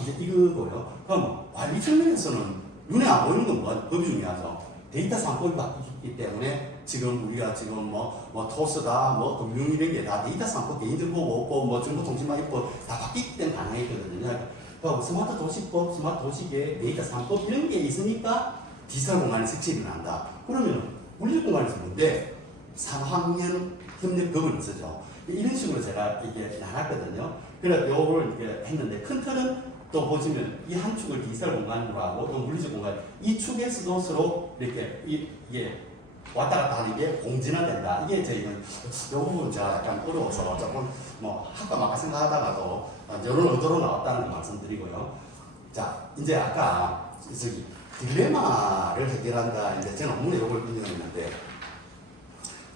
이제 이거고요. 그럼 관리 측면에서는 눈에 안 보이는 건 법이 중요하죠. 데이터 산법이 바뀌기 때문에 지금 우리가 지금 뭐 토스다, 뭐 금융 이런 게 다 데이터 산법, 개인정보보호법, 뭐 정보통신망입법 다 바뀌기 때문에 가능했거든요. 그러니까 스마트 도시법, 스마트 도시계획, 데이터 산법 이런 게 있으니까 디지털 공간에 색칠이 난다. 그러면 물리 공간에서 뭔데? 3학년 협력법을 쓰죠. 이런 식으로 제가 이게 나눴거든요. 그래서 요걸 이렇게 했는데 큰 틀은 또 보시면 이 한 축을 디지털 공간으로 하고 또 물리적 공간 이 축에서도 서로 이렇게 이게 왔다 갔다 하는 게 공진화된다. 이게 저희는 이 부분 제가 약간 어려워서 조금 뭐 할까 말까 생각하다가도 이런 의도로 나왔다는 걸 말씀드리고요. 자, 이제 아까 저기 딜레마를 해결한다. 이제 제 논문에 이걸 인용했는데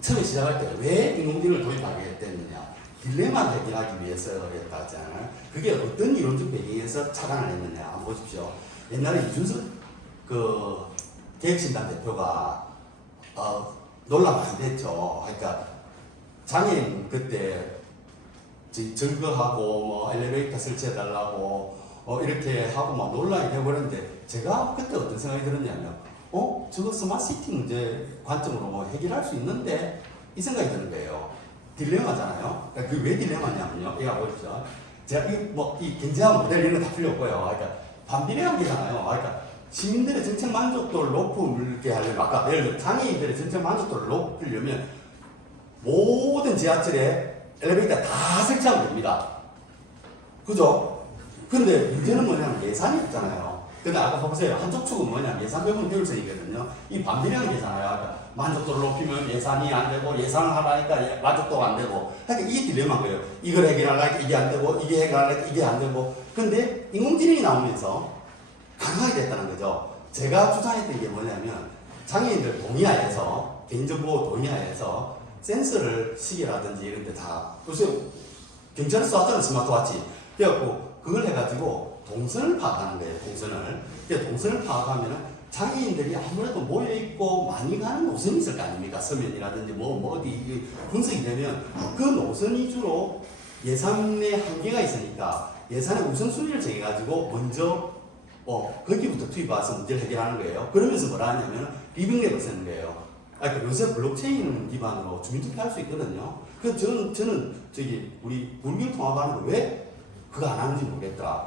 처음에 시작할 때 왜 인공지능을 도입하게 됐느냐. 딜레마를 해결하기 위해서였다 하잖아요. 그게 어떤 이론적 배경에서 착안을 했느냐 한번 보십시오. 옛날에 이준석 그 계획신단 대표가 논란 많이 됐죠. 그러니까 장애인 그때 증거하고 뭐 엘리베이터 설치해달라고 이렇게 하고 막 논란이 돼버렸는데 제가 그때 어떤 생각이 들었냐면 저거 스마트시티 문제 관점으로 뭐 해결할 수 있는데 이 생각이 드는 거예요. 딜레마잖아요. 그러니까 그게 왜 딜레마냐면요. 이거 보십시오. 제가 이 경제학 모델 이런 거 다 필요 없고요. 그러니까 반비례한 게잖아요. 그러니까 시민들의 정책 만족도를 높게 하려면 아까 예를 들어 장애인들의 정책 만족도를 높이려면 모든 지하철에 엘리베이터 다 설치하면 됩니다. 그죠? 근데 문제는 뭐냐면 예산이 없잖아요. 근데 아까 보세요. 한쪽 축은 뭐냐면 예산 배분 효율성이거든요. 이 반비례한 게잖아요. 그러니까 만족도를 높이면 예산이 안 되고 예산을 하라니까 만족도가 안 되고. 그러니까 이게 딜레마인 거예요. 이걸 해결하려니까 이게 안 되고 이게 해결하려니까 이게 안 되고. 근데 인공지능이 나오면서 가능하게 됐다는 거죠. 제가 주장했던 게 뭐냐면 장애인들 동의하에서 개인정보 동의하에서 센서를 시계라든지 이런 데 다 글쎄요. 경찰에서 쐈잖아요. 스마트워치. 그래갖고 그걸 해가지고 동선을 파악하는 거예요. 동선을 파악하면은 장애인들이 아무래도 모여있고 많이 가는 노선이 있을 거 아닙니까? 서면이라든지 어디 분석이 되면 그 노선 위주로 예산의 한계가 있으니까 예산의 우선순위를 정해가지고 먼저 거기부터 투입해서 문제를 해결하는 거예요. 그러면서 뭐라 하냐면 리빙랩을 쓰는 거예요. 그러니까 요새 블록체인 기반으로 주민투표 할 수 있거든요. 그래서 저는 우리 물길 통합하는 거 왜 그거 안 하는지 모르겠더라.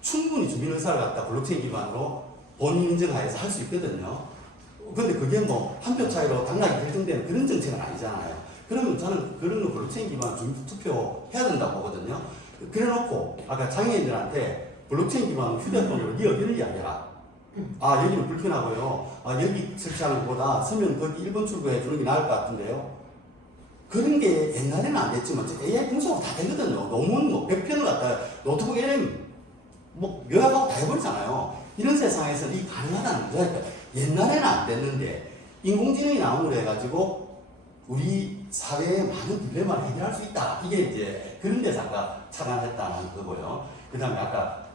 충분히 주민 의사를 갖다 블록체인 기반으로 본인 인증하에서 할 수 있거든요. 근데 그게 한 표 차이로 당락이 결정되는 그런 정책은 아니잖아요. 그러면 저는 그런 거 블록체인 기반 주민투표 해야 된다고 보거든요. 그래 놓고 아까 장애인들한테 블록체인 기반 휴대폰으로 네 의견을 이야기해라. 여기는 불편하고요. 여기 설치하는 것보다 서면 거기 1번 출구해 주는 게 나을 것 같은데요. 그런 게 옛날에는 안 됐지만 AI 분석으로 다 되거든요. 논문 100편을 갖다 노트북 LM 요약하고 다 해버리잖아요. 이런 세상에서 이 가능하다는 거죠. 그러니까 옛날에는 안 됐는데 인공지능이 나옴으로 해가지고 우리 사회의 많은 딜레마를 해결할 수 있다. 이게 이제 그런 데서 아까 착안했다는 거고요. 그 다음에 아까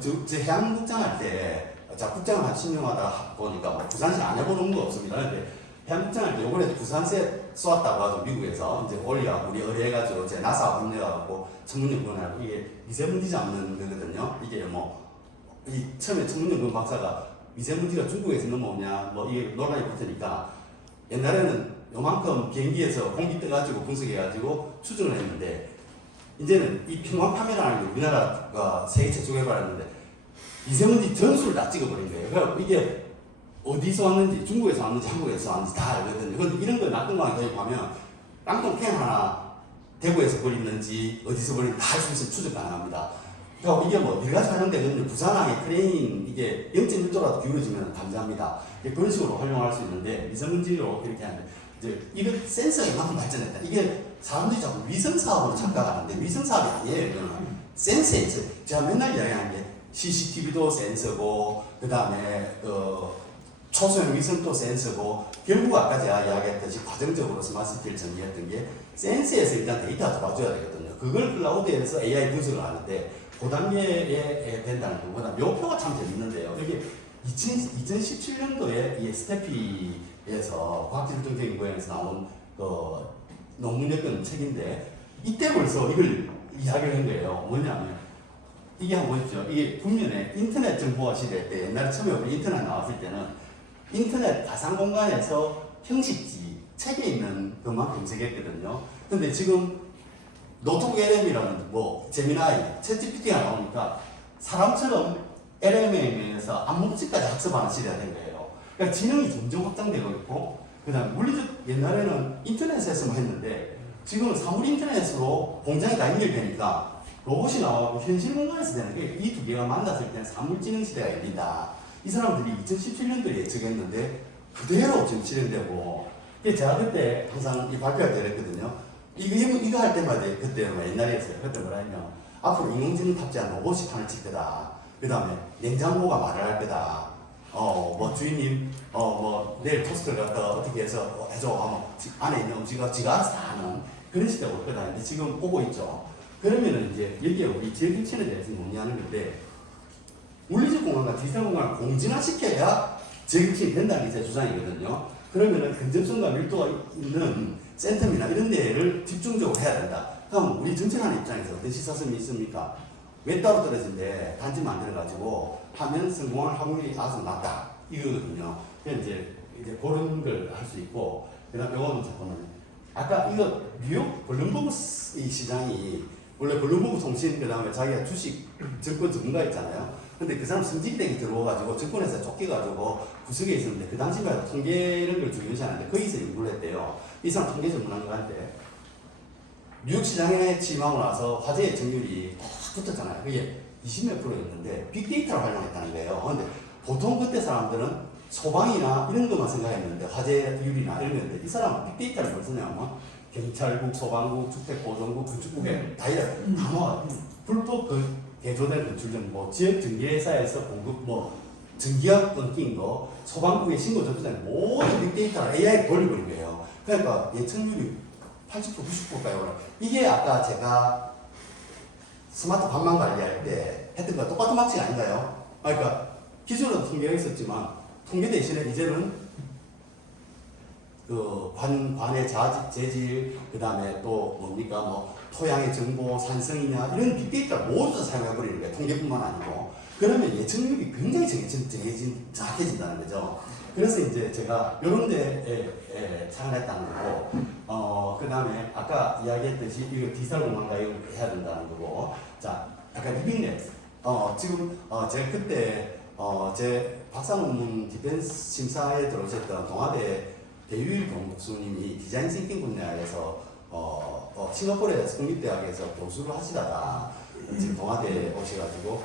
저 해양국장 할 때 국장을 한 10년 하다 보니까 부산시 안 해보는 거 없습니다. 근데 해양국장 할 때 요번에 부산세 쏘았다고 하죠. 미국에서 이제 올리하고 우리 의뢰해가지고 제 나사하고 협력하고 천문연구원하고 이게 미세먼지 잡는 거거든요. 이게 이 처음에 천문연구원 박사가 미세먼지가 중국에서 넘어오냐 이게 논란이 붙으니까 옛날에는 요만큼 비행기에서 공기 떠가지고 분석해가지고 추정을 했는데 이제는 이 평원 카메라를 우리나라가 세계 최초로 해봤는데 미세먼지 전수를 다 찍어버린 거예요. 그래서 이게 어디서 왔는지 중국에서 왔는지 한국에서 왔는지 다 알거든요. 근데 이런 걸 낙동강에 도입하면 땅콩 캔 하나 대구에서 버리는지 어디서 버리는지 다 할 수 있으면 추적 가능합니다. 그러니까 이게 뭐 여러 가지 활용되거든요. 부산항의 크레인 이게 0.1도라도 기울어지면 감지합니다. 그런 식으로 활용할 수 있는데 미세먼지로 이렇게 하는데 이제 이거 센서가 이만큼 발전했다. 이게 사람들이 자꾸 위성 사업으로 착각하는데 위성 사업이 아니에요. 이거는 센서에 있어요. 제가 맨날 이야기하는 게 CCTV도 센서고 그 다음에 초소형 위성도 센서고 결국 아까 제가 이야기했듯이 과정적으로 스마트시티를 정리했던 게 센서에서 일단 데이터가 들어와줘야 되거든요. 그걸 클라우드에서 AI 분석을 하는데 그 단계에 된다는 거보다 묘표가 참 재밌는데요. 이게 2017년도에 이 스태피에서 과학기술정책연구원에서 나온 논문이었던 책인데 이때 벌써 이걸 이야기를 한 거예요. 뭐냐면 이게 한번 보십시오. 이게 국면에 인터넷 정보화 시대 때 옛날에 처음에 우리 인터넷 나왔을 때는 인터넷 가상 공간에서 형식지 책에 있는 것만 검색했거든요. 근데 지금 노트북 LM이라는 뭐 제미나이, 챗GPT가 나오니까 사람처럼 LM에서 암묵지까지 학습하는 시대가 된 거예요. 그러니까 지능이 점점 확장되고 있고, 그다음 물리적 옛날에는 인터넷에서만 했는데 지금은 사물 인터넷으로 공장이 다 연결되니까 로봇이 나오고 현실 공간에서 되는 게 이 두 개가 만났을 때는 사물지능 시대가 열린다. 이 사람들이 2017년도에 예측했는데 그대로 지금 실현되고, 제가 그때 항상 이 발표할 때 그랬거든요. 이거 할 때마다 그때 옛날이었어요. 그때 뭐라 했냐. 앞으로 인공지능 탑재한 로봇이 판을 칠 거다. 그 다음에 냉장고가 말을 할 거다. 뭐 주인님, 뭐 내일 토스트를 갖다 어떻게 해서 해줘. 하면 안에 있는 음식을 지가 알아서 다 하는 그런 시대가 올 거다. 근데 지금 오고 있죠. 그러면은 이제 여기에 우리 지역혁신에 대해서 논의하는 건데, 물리적 공간과 디지털 공간을 공진화시켜야 지역혁신이 된다는 게 제 주장이거든요. 그러면은 근접성과 밀도가 있는 센텀이나 이런 데를 집중적으로 해야 된다. 그럼 우리 정책하는 입장에서 어떤 시사점이 있습니까? 왜 따로 떨어진데 단지 만들어가지고 하면 성공할 확률이 아주 낮다. 이거거든요. 그래서 이제 그런 걸 할 수 있고, 그 다음 요거는 잠깐만요. 아까 이거 뉴욕 블룸버그 이 시장이 원래 블룸버그 통신 그 다음에 자기가 주식 증권 전문가 있잖아요. 근데 그 사람 승진땡이 들어와가지고 증권회사 쫓겨가지고 구석에 있었는데 그 당시만 통계 이런 걸 중요시하는데 거기서 연구를 했대요. 이 사람 통계 전문가인데 뉴욕 시장에 취임하고 나서 화재 예측률이 딱 붙었잖아요. 그게 20몇 %였는데 빅데이터를 활용했다는 거예요. 근데 보통 그때 사람들은 소방이나 이런 것만 생각했는데 화재율이나 이런 건데 이 사람은 빅데이터를 뭘 쓰냐면 경찰국, 소방국, 주택보존국, 건축국에 다 모아 불법 개조된 건축전 뭐 지역 전기회사에서 공급 뭐 전기압 끊긴 거 소방국에 신고 접수된 모든 빅데이터를 AI에 돌려버린 거예요. 그러니까 예측률이 80% 90%까지 올라. 이게 아까 제가 스마트 관망 관리할 때 했던 거 똑같은 방식 아닌가요? 그러니까 기존에도 통계가 있었지만 통계 대신에 이제는 그 관의 재질, 그 다음에 또 뭡니까 뭐 토양의 정보, 산성이냐 이런 빅데이터를 모두 다 사용해버리는 거예요. 통계뿐만 아니고. 그러면 예측률이 굉장히 정확해진다는 거죠. 그래서 이제 제가 이런 데에 참여했다는 거고, 그 다음에 아까 이야기했듯이 이거 디지털 공간과 이걸 해야 된다는 거고, 자, 아까 리빙랩. 지금 제가 그때 제 박사 논문 디펜스 심사에 들어오셨던 동아대 배유일 교수님이 디자인 싱킹 분야에서 싱가포르에서 국립대학에서 교수를 하시다가 지금 동아대에 오셔가지고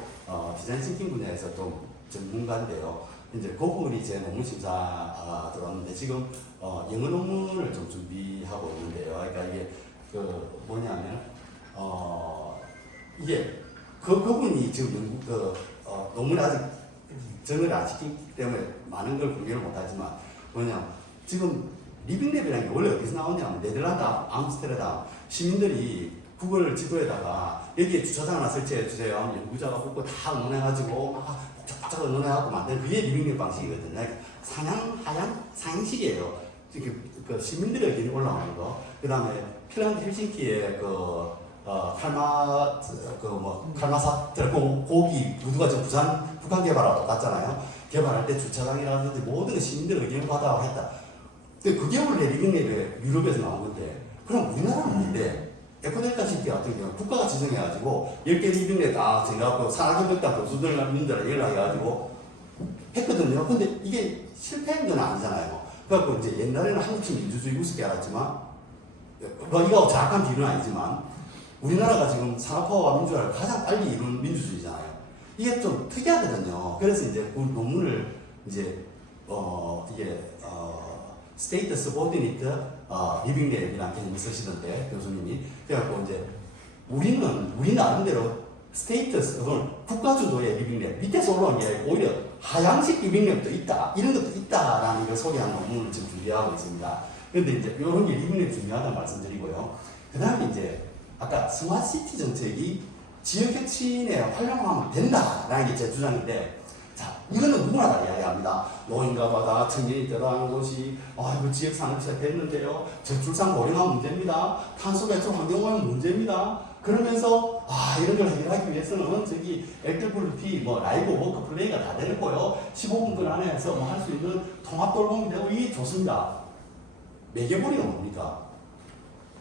디자인 싱킹 분야에서 좀 전문가인데요. 이제 그분이 제 논문 심사 들어왔는데 지금 영어 논문을 좀 준비하고 있는데요. 그러니까 이게 그 뭐냐면 이게 그분이 지금 논문을 아직 정을 안 시키기 때문에 많은 걸 공개를 못하지만 뭐냐 지금 리빙랩이라는 게 원래 어디서 나오냐면 네덜란드 암스테르담 시민들이 구글 지도에다가 여기에 주차장 하나 설치해 주세요 하면 연구자가 그거 다 논해가지고 막 복잡복잡하게 논해갖고 만든 그게 리빙랩 방식이거든요. 그러니까 하향 상식이에요. 그 시민들의 의견이 올라오는 거. 그 다음에 핀란드 헬싱키의 칼마사트 고기 누가 저 북한 개발하고 똑같잖아요. 개발할 때 주차장이라든지 모든 시민들의 의견을 받아와 했다. 근데 그게 원래 리빙랩에 유럽에서 나온 건데, 그럼 우리나라는 아닌데, 에코델타 시티 같은 경우는 국가가 지정해가지고 10개 리빙랩 다 정해갖고 산학연백단 교수들이랑 연락해가지고 했거든요. 근데 이게 실패한 건 아니잖아요. 그래갖고 이제 옛날에는 한국식 민주주의 우습게 알았지만, 이거 정확한 비유는 아니지만, 우리나라가 지금 산업화와 민주화를 가장 빨리 이룬 민주주의잖아요. 이게 좀 특이하거든요. 그래서 이제 그 논문을 이제 이게 state subordinate living 랩이라는 개념을 쓰시던데 교수님이 그래갖고 이제 우리 나름대로 스테이터스 혹은 국가 주도의 리빙랩 밑에서 올라온 게 오히려 하향식 리빙랩도 있다 이런 것도 있다라는 걸 소개한 논문을 지금 준비하고 있습니다. 그런데 이제 이런 게 리빙랩 중요하다는 말씀드리고요. 그 다음에 이제 아까 스마트시티 정책이 지역 혁신에 활용하면 된다라는 게 제 주장인데, 자 이거는 누구나 다 이야기합니다. 노인가마다 청년이 들어가는 곳이 이거 지역 산업시가 됐는데요. 저출산 고령화 문제입니다. 탄소 배출 환경오염 문제입니다. 그러면서 이런 걸 해결하기 위해서는 저기 액티비티 라이브 워크 플레이가 다 되고요. 15분간 안에서 할 수 있는 통합 돌봄이 되고 이게 좋습니다. 매개고리가 뭡니까?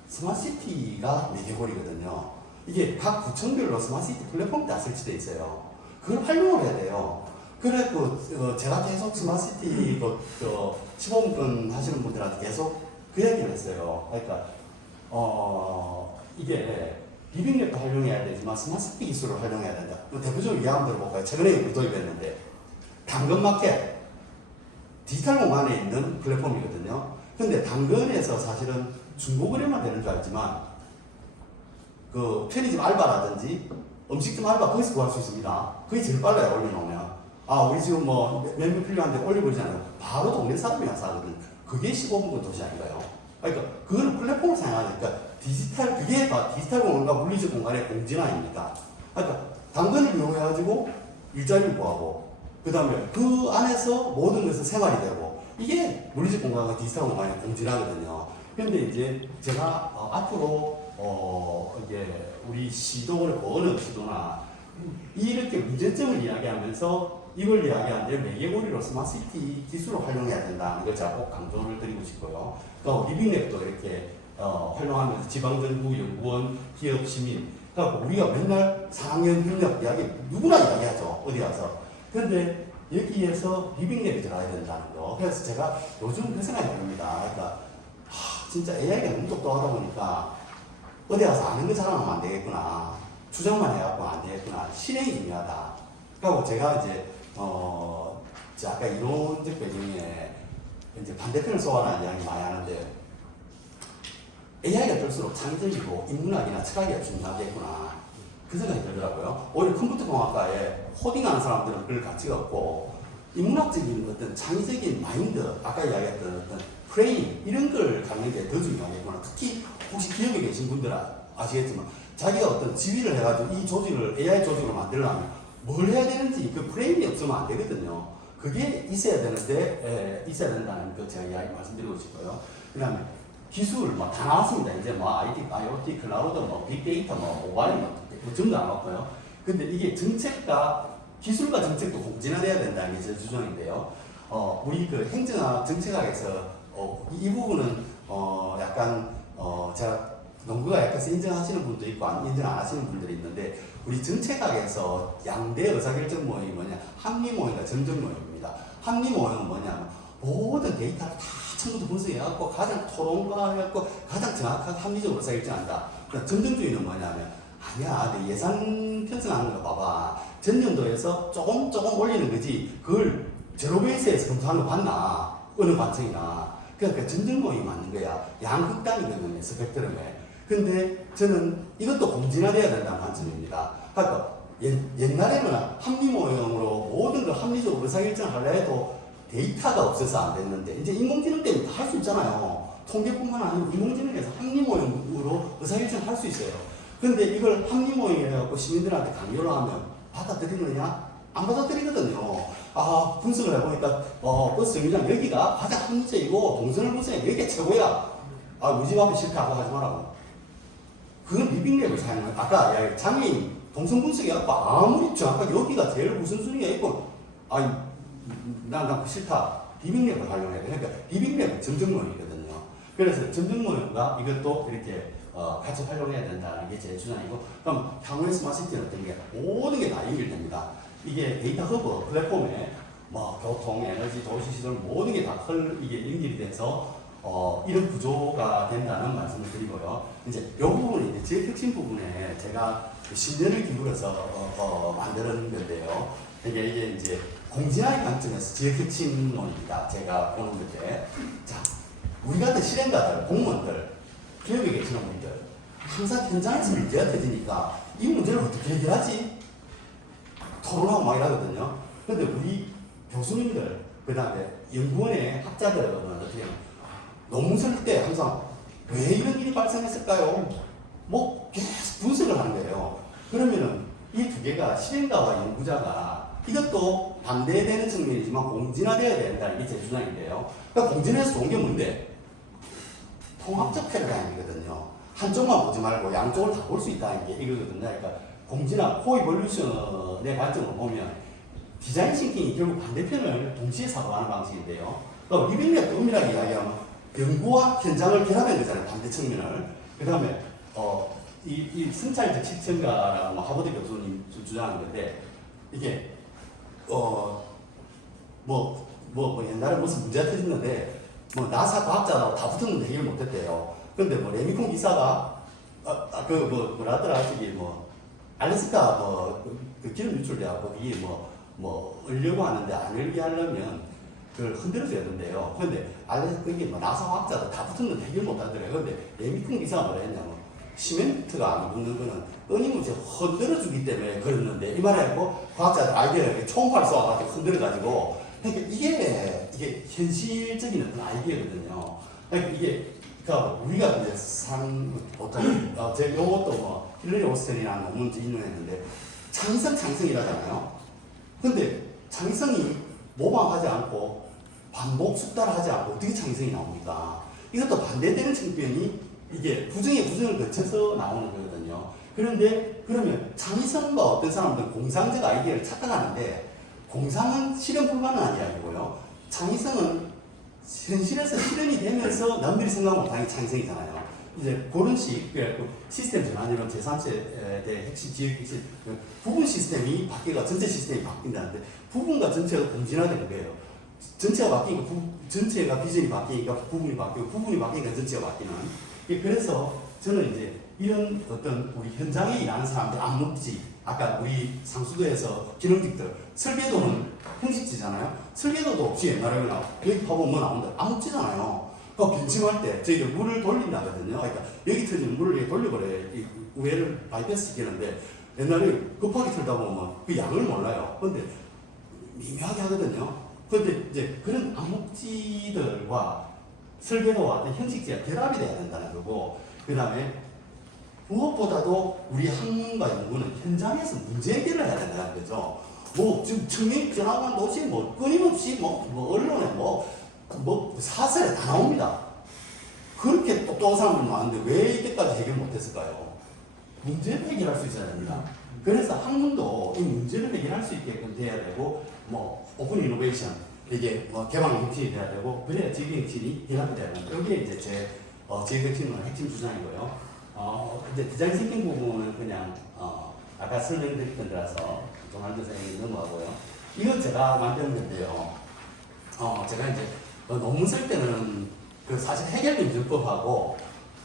스마트시티가 매개고리거든요. 이게 각 구청별로 스마트시티 플랫폼이 다 설치되어 있어요. 그걸 활용을 해야 돼요. 그래서 제가 계속 스마트시티 15분간 하시는 분들한테 계속 그 얘기를 했어요. 그러니까 이게 리빙랩도 활용해야 되지만 스마트시티 기술을 활용해야 된다. 대표적으로 이해하면 들어볼까요? 최근에 우리 도입했는데 당근마켓 디지털 공간에 있는 플랫폼이거든요. 근데 당근에서 사실은 중고거래만 되는 줄 알지만 그 편의점 알바라든지 음식점 알바 거기서 구할 수 있습니다. 그게 제일 빨라요. 올려놓으면 우리 지금 몇몇 필요한데 올려버리잖아요. 바로 동네 사람이 와서 하거든요. 그게 15분 도시 아닌가요? 그러니까 그거는 플랫폼을 사용하니까 그게 디지털 공간과 물리적 공간의 공진 아닙니까? 그러니까 당근을 이용해가지고 일자리를 구하고 그 다음에 그 안에서 모든 것은 생활이 되고 이게 물리적 공간과 디지털 공간의 공진하거든요. 그런데 이제 제가 앞으로 이게 우리 시도 그렇고 어느 시도나 이렇게 문제점을 이야기하면서 이걸 이야기하는데 매개고리로 스마트시티 기술을 활용해야 된다는 걸 제가 꼭 강조를 드리고 싶고요. 또 리빙랩도 이렇게 활용하면서 지방정부, 연구원, 기업, 시민. 그러니까 우리가 맨날 4학년 협력 이야기 누구나 이야기하죠. 어디 가서. 그런데 여기에서 리빙랩이 들어가야 된다는 거. 그래서 제가 요즘 그 생각이 듭니다. 그러니까 진짜 AI가 너무 똑똑하다 보니까 어디 가서 아는 거 자랑하면 안 되겠구나. 주장만 해갖고 안 되겠구나. 실행이 중요하다. 그리고 제가 이제 아까 이론적 배경에 이제 반대편을 소환하는 이야기 많이 하는데 AI가 될수록 창의적이고 인문학이나 철학이 중요하겠구나. 그 생각이 들더라고요. 오히려 컴퓨터 공학과에 코딩하는 사람들은 그럴 가치가 없고 인문학적인 어떤 창의적인 마인드, 아까 이야기했던 어떤 프레임 이런 걸 갖는 게 더 중요하겠구나. 특히 혹시 기업에 계신 분들은 아시겠지만 자기가 어떤 지휘를 해가지고 이 조직을 AI 조직으로 만들려면 뭘 해야 되는지 그 프레임이 없으면 안 되거든요. 그게 있어야 되는데 있어야 된다는 거 제가 이야기 말씀드리고 싶고요. 그다음에 기술 다 나왔습니다. 이제 IoT, 클라우드, 빅데이터, 모바일 전부 다 나왔고요. 근데 이게 정책과 기술과 정책도 공진화돼야 된다는 게 제 주장인데요. 우리 그 행정학 정책학에서 이 부분은 약간 제가 농구가 약간 인정하시는 분도 있고 인정 안 하시는 분들이 있는데 우리 정책학에서 양대 의사결정 모형이 뭐냐 합리 모형과 전적 모형입니다. 합리 모형은 뭐냐면 모든 데이터를 다 처음부터 분석해갖고 가장 토론화해갖고 가장 정확하게 합리적으로 의사결정한다. 그럼 전적주의는 뭐냐면 아니야 내 예산 편성하는 거 봐봐 전년도에서 조금 올리는 거지 그걸 제로 베이스에서 검토하는 거 봤나 어느 관청이나 그러니까 전적 모형이 맞는 거야. 양극단이거든요 스펙트럼에. 근데 저는 이것도 공진화돼야 된다는 관점입니다. 그러니까 옛날에는 합리 모형으로 모든 걸 합리적으로 의사결정하려 해도 데이터가 없어서 안 됐는데 이제 인공지능 때문에 다 할 수 있잖아요. 통계뿐만 아니고 인공지능에서 합리 모형으로 의사결정을 할 수 있어요. 근데 이걸 합리 모형이라고 시민들한테 강요를 하면 받아들이느냐? 안 받아들이거든요. 분석을 해보니까 버스 정류장 여기가 가장 합리적이고 동선을 분석해 여기가 최고야. 우리 집 앞에 싫다고 하지 말라고. 그건 리빙랩을 사용해요. 아까 이야기 장애인 동선 분석해갖고 아무리 정확하게 여기가 제일 우선순위가 있고 난 싫다. 리빙랩을 활용해야 돼. 그러니까 리빙랩은 점정모형이거든요. 그래서 점정모형과 이것도 이렇게 같이 활용해야 된다는 게 제 주장이고 그럼 향후의 스마트시티는 어떤 게 모든 게 다 연결됩니다. 이게 데이터 허브 플랫폼에 교통, 에너지, 도시시설 모든 게 다 이게 연결이 돼서 이런 구조가 된다는 말씀을 드리고요. 이제 이 부분이 이제 지역 혁신 부분에 제가 10년을 기울여서 만드는 건데요. 이게 이제 공진화의 관점에서 지역 혁신론입니다. 제가 보는 건데, 자, 우리 같은 실행가들, 공무원들, 기업에 계시는 분들, 항상 현장에서 문제가 터지니까 이 문제를 어떻게 해결하지? 토론하고 막 이러거든요. 근데 우리 교수님들, 그 다음에 연구원의 학자들은 어떻게 해요? 논문 쓸 때 항상 왜 이런 일이 발생했을까요? 뭐 계속 분석을 하는 거예요. 그러면은 이 두 개가 실행가와 연구자가 이것도 반대되는 측면이지만 공진화되어야 된다. 이게 제 주장인데요. 그러니까 공진화해서 좋은 게 뭔데? 통합적 패러다임이거든요. 한쪽만 보지 말고 양쪽을 다 볼 수 있다는 게 이거거든요. 그러니까 공진화, 코이볼루션의 관점으로 보면 디자인 싱킹이 결국 반대편을 동시에 사고하는 방식인데요. 그러니까 리빙랩 엄밀하게 이야기하면 연구와 현장을 결합한 거잖아요. 반대 측면을. 그 다음에 이 승차이적 실천가라고 하버드 교수님 주장하는 건데 이게 옛날에 무슨 문제가 터졌는데 뭐 나사 과학자라고 다 붙었는데 해결 못했대요. 근데 뭐 레미콘 기사가 뭐라더라 저기 뭐 알래스카 그 기름 유출돼가 거기 얼려고 하는데 안 얼게 하려면 그걸 흔들어줘야 된대요. 근데 거기 뭐 나사 과학자도 다 붙었는데 해결 못하더래요. 근데 레미콘 기사가 뭐라 했냐면 시멘트가 안 붙는 거는 끊임없이 흔들어주기 때문에 그랬는데 이 말하고 과학자들 아이디어를 총알 쏘아가지고 흔들어가지고 그러니까 이게 현실적인 어떤 아이디어거든요. 그러니까 우리가 이제 제가 요것도 힐러리 오스텐이라는 논문 인용했는데 창성이라잖아요. 근데 창성이 모방하지 않고 반복 숙달하지 않고 어떻게 창성이 나옵니까? 이것도 반대되는 측면이 이게 부정의 부정을 거쳐서 나오는 거거든요. 그런데 그러면 창의성과 어떤 사람들은 공상적 아이디어를 착각하는데 공상은 실현 불가능한 이야기고요. 창의성은 현실에서 실현이 되면서 남들이 생각 못하는 게 창의성이잖아요. 이제 그런 시스템 전환이론 제3세대 핵심 지역 핵심 부분 시스템이 바뀌고 전체 시스템이 바뀐다는데 부분과 전체가 공진화되는 거예요. 전체가 바뀌니까 전체가 비전이 바뀌니까 부분이 바뀌고 부분이 바뀌니까 전체가 바뀌는. 그래서 저는 이제 이런 어떤 우리 현장에 일하는 사람들 암묵지 아까 우리 상수도에서 기능직들 설계도는 형식지잖아요. 설계도도 없이 옛날에 여기 봐보면 뭐 나온다. 암묵지잖아요. 그러니까 빈침할 때 저희들 물을 돌린다거든요. 그러니까 여기 터지는 물을 이렇게 돌려버려요. 이 우회를 바이패스 시키는데 옛날에 급하게 틀다 보면 그 양을 몰라요. 근데 미묘하게 하거든요. 근데 이제 그런 암묵지들과 설계도와 형식지가 결합이 돼야 된다는 거고, 그 다음에 무엇보다도 우리 학문과 연구는 현장에서 문제 해결을 해야 된다는 거죠. 지금 청년 전화관 도시 끊임없이 언론에 사설에 다 나옵니다. 그렇게 똑똑한 사람들 많은데 왜 이때까지 해결 못했을까요? 문제를 해결할 수 있어야 됩니다. 그래서 학문도 이 문제를 해결할 수 있게끔 돼야 되고, 오픈 이노베이션, 이게 개방 정신이 돼야 되고, 그래야 지역 정신이 결합이 돼야 됩니다. 여기에 이제 제 지역 정신은 핵심 주장이고요. 이제 디자인 싱킹 부분은 그냥 아까 설명드렸던 데라서 조만두 선생님이 넘어가고요. 이건 제가 만든 건데요. 제가 이제 논문 쓸 때는 사실 해결 문제법하고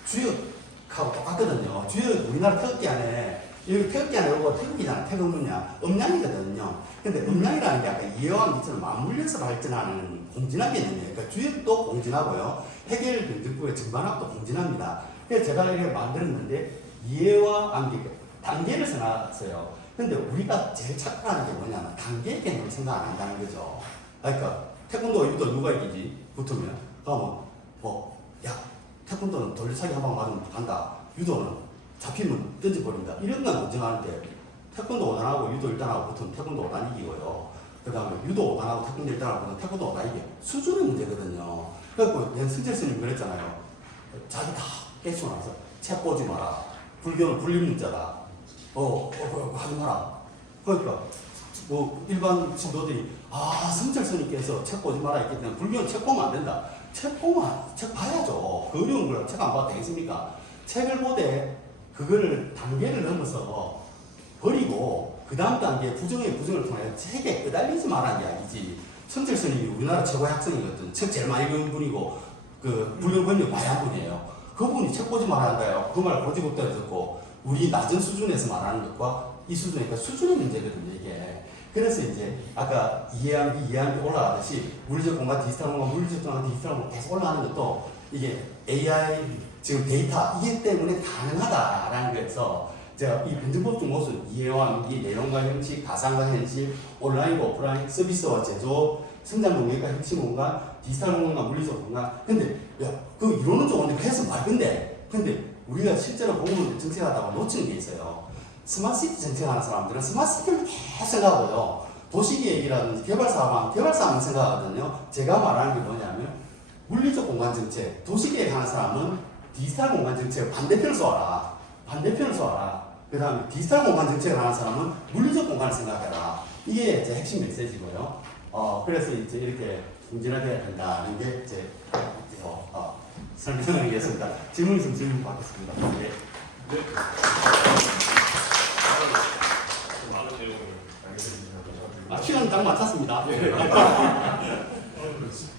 주역하고 똑같거든요. 주역 우리나라 태극기 안에 여기 태극기 안에 오고 태극기잖아. 태극문이야. 음량이거든요. 근데 음량이라는 게 아까 이해와 미처럼 맞물려서 발전하는 공진화 개념이에요. 그러니까 주역도 공진하고요. 해결 문제법의 전반학도 공진합니다. 그래서 제가 이걸 만들었는데 이해와 암기 단계를 생각했어요. 근데 우리가 제일 착각하는 게 뭐냐면 단계 개념을 생각 안 한다는 거죠. 그러니까 태권도 유도 누가 이기지? 붙으면 그러면 태권도는 돌려차기 한 방 맞으면 간다. 유도는 잡히면 던져버린다. 이런 건 인정하는데 태권도 5단하고 유도 1단하고 붙으면 태권도 5단 이기고요. 그 다음에 유도 5단하고 태권도 1단하고 붙으면 태권도 5단 이겨. 수준의 문제거든요. 그래서 승철 스님 그랬잖아요. 자기 다 깨치고 나서 책 보지 마라. 불교는 분립문자다. 하지 마라. 그러니까 일반 신도들이 승철 스님께서 책 보지 마라 했기 때문에 불교는 책 보면 안 된다. 책 봐야죠. 그 어려운 걸 책 안 봐도 되겠습니까? 책을 보되 그거를 단계를 넘어서 버리고 그 다음 단계 부정의 부정을 통해 책에 끄달리지 말라는 이야기지. 성철 스님이 우리나라 최고의 학생이거든. 책 제일 많이 배운 분이고 그 불륜 권력 많이 한 분이에요. 그분이 책 보지 말라는 거예요. 그 말 고지고 떨어졌고 우리 낮은 수준에서 말하는 것과 이 수준이니까 수준의 문제거든요 이게. 그래서 이제 아까 이해한 게 올라가듯이 물리적 공간, 디지털 공간, 물리적 공간, 디지털 공간 계속 올라가는 것도 이게 AI 지금 데이터 이게 때문에 가능하다라는 거에서 제가 이 변증법적 모습 이해와 이 내용과 형식, 가상과 현실, 온라인과 오프라인, 서비스와 제조, 성장 동력과 핵심 공간, 디지털 공간과 물리적 공간. 근데 그 이론은 좋은데 해서 맑은데 근데 우리가 실제로 공무원 정책하다가 놓치는 게 있어요. 스마트시티 정책하는 사람들은 스마트시티를 계속 생각하고요. 도시계획이라든지 개발사만 생각하거든요. 제가 말하는 게 뭐냐면 물리적 공간 정책, 도시계획 하는 사람은 디지털 공간 정책을 반대편을 쏘아라. 그 다음에 디지털 공간 정책을 하는 사람은 물리적 공간을 생각해라. 이게 제 핵심 메시지고요. 그래서 이제 이렇게 정진하게 된다는 게 제 설명을 위해서입니다. 질문 있으면 질문 받겠습니다. 네. 많은 내용을 알게 되시면 시간 딱 맞췄습니다.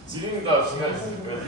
질의응답 시간이 있으니까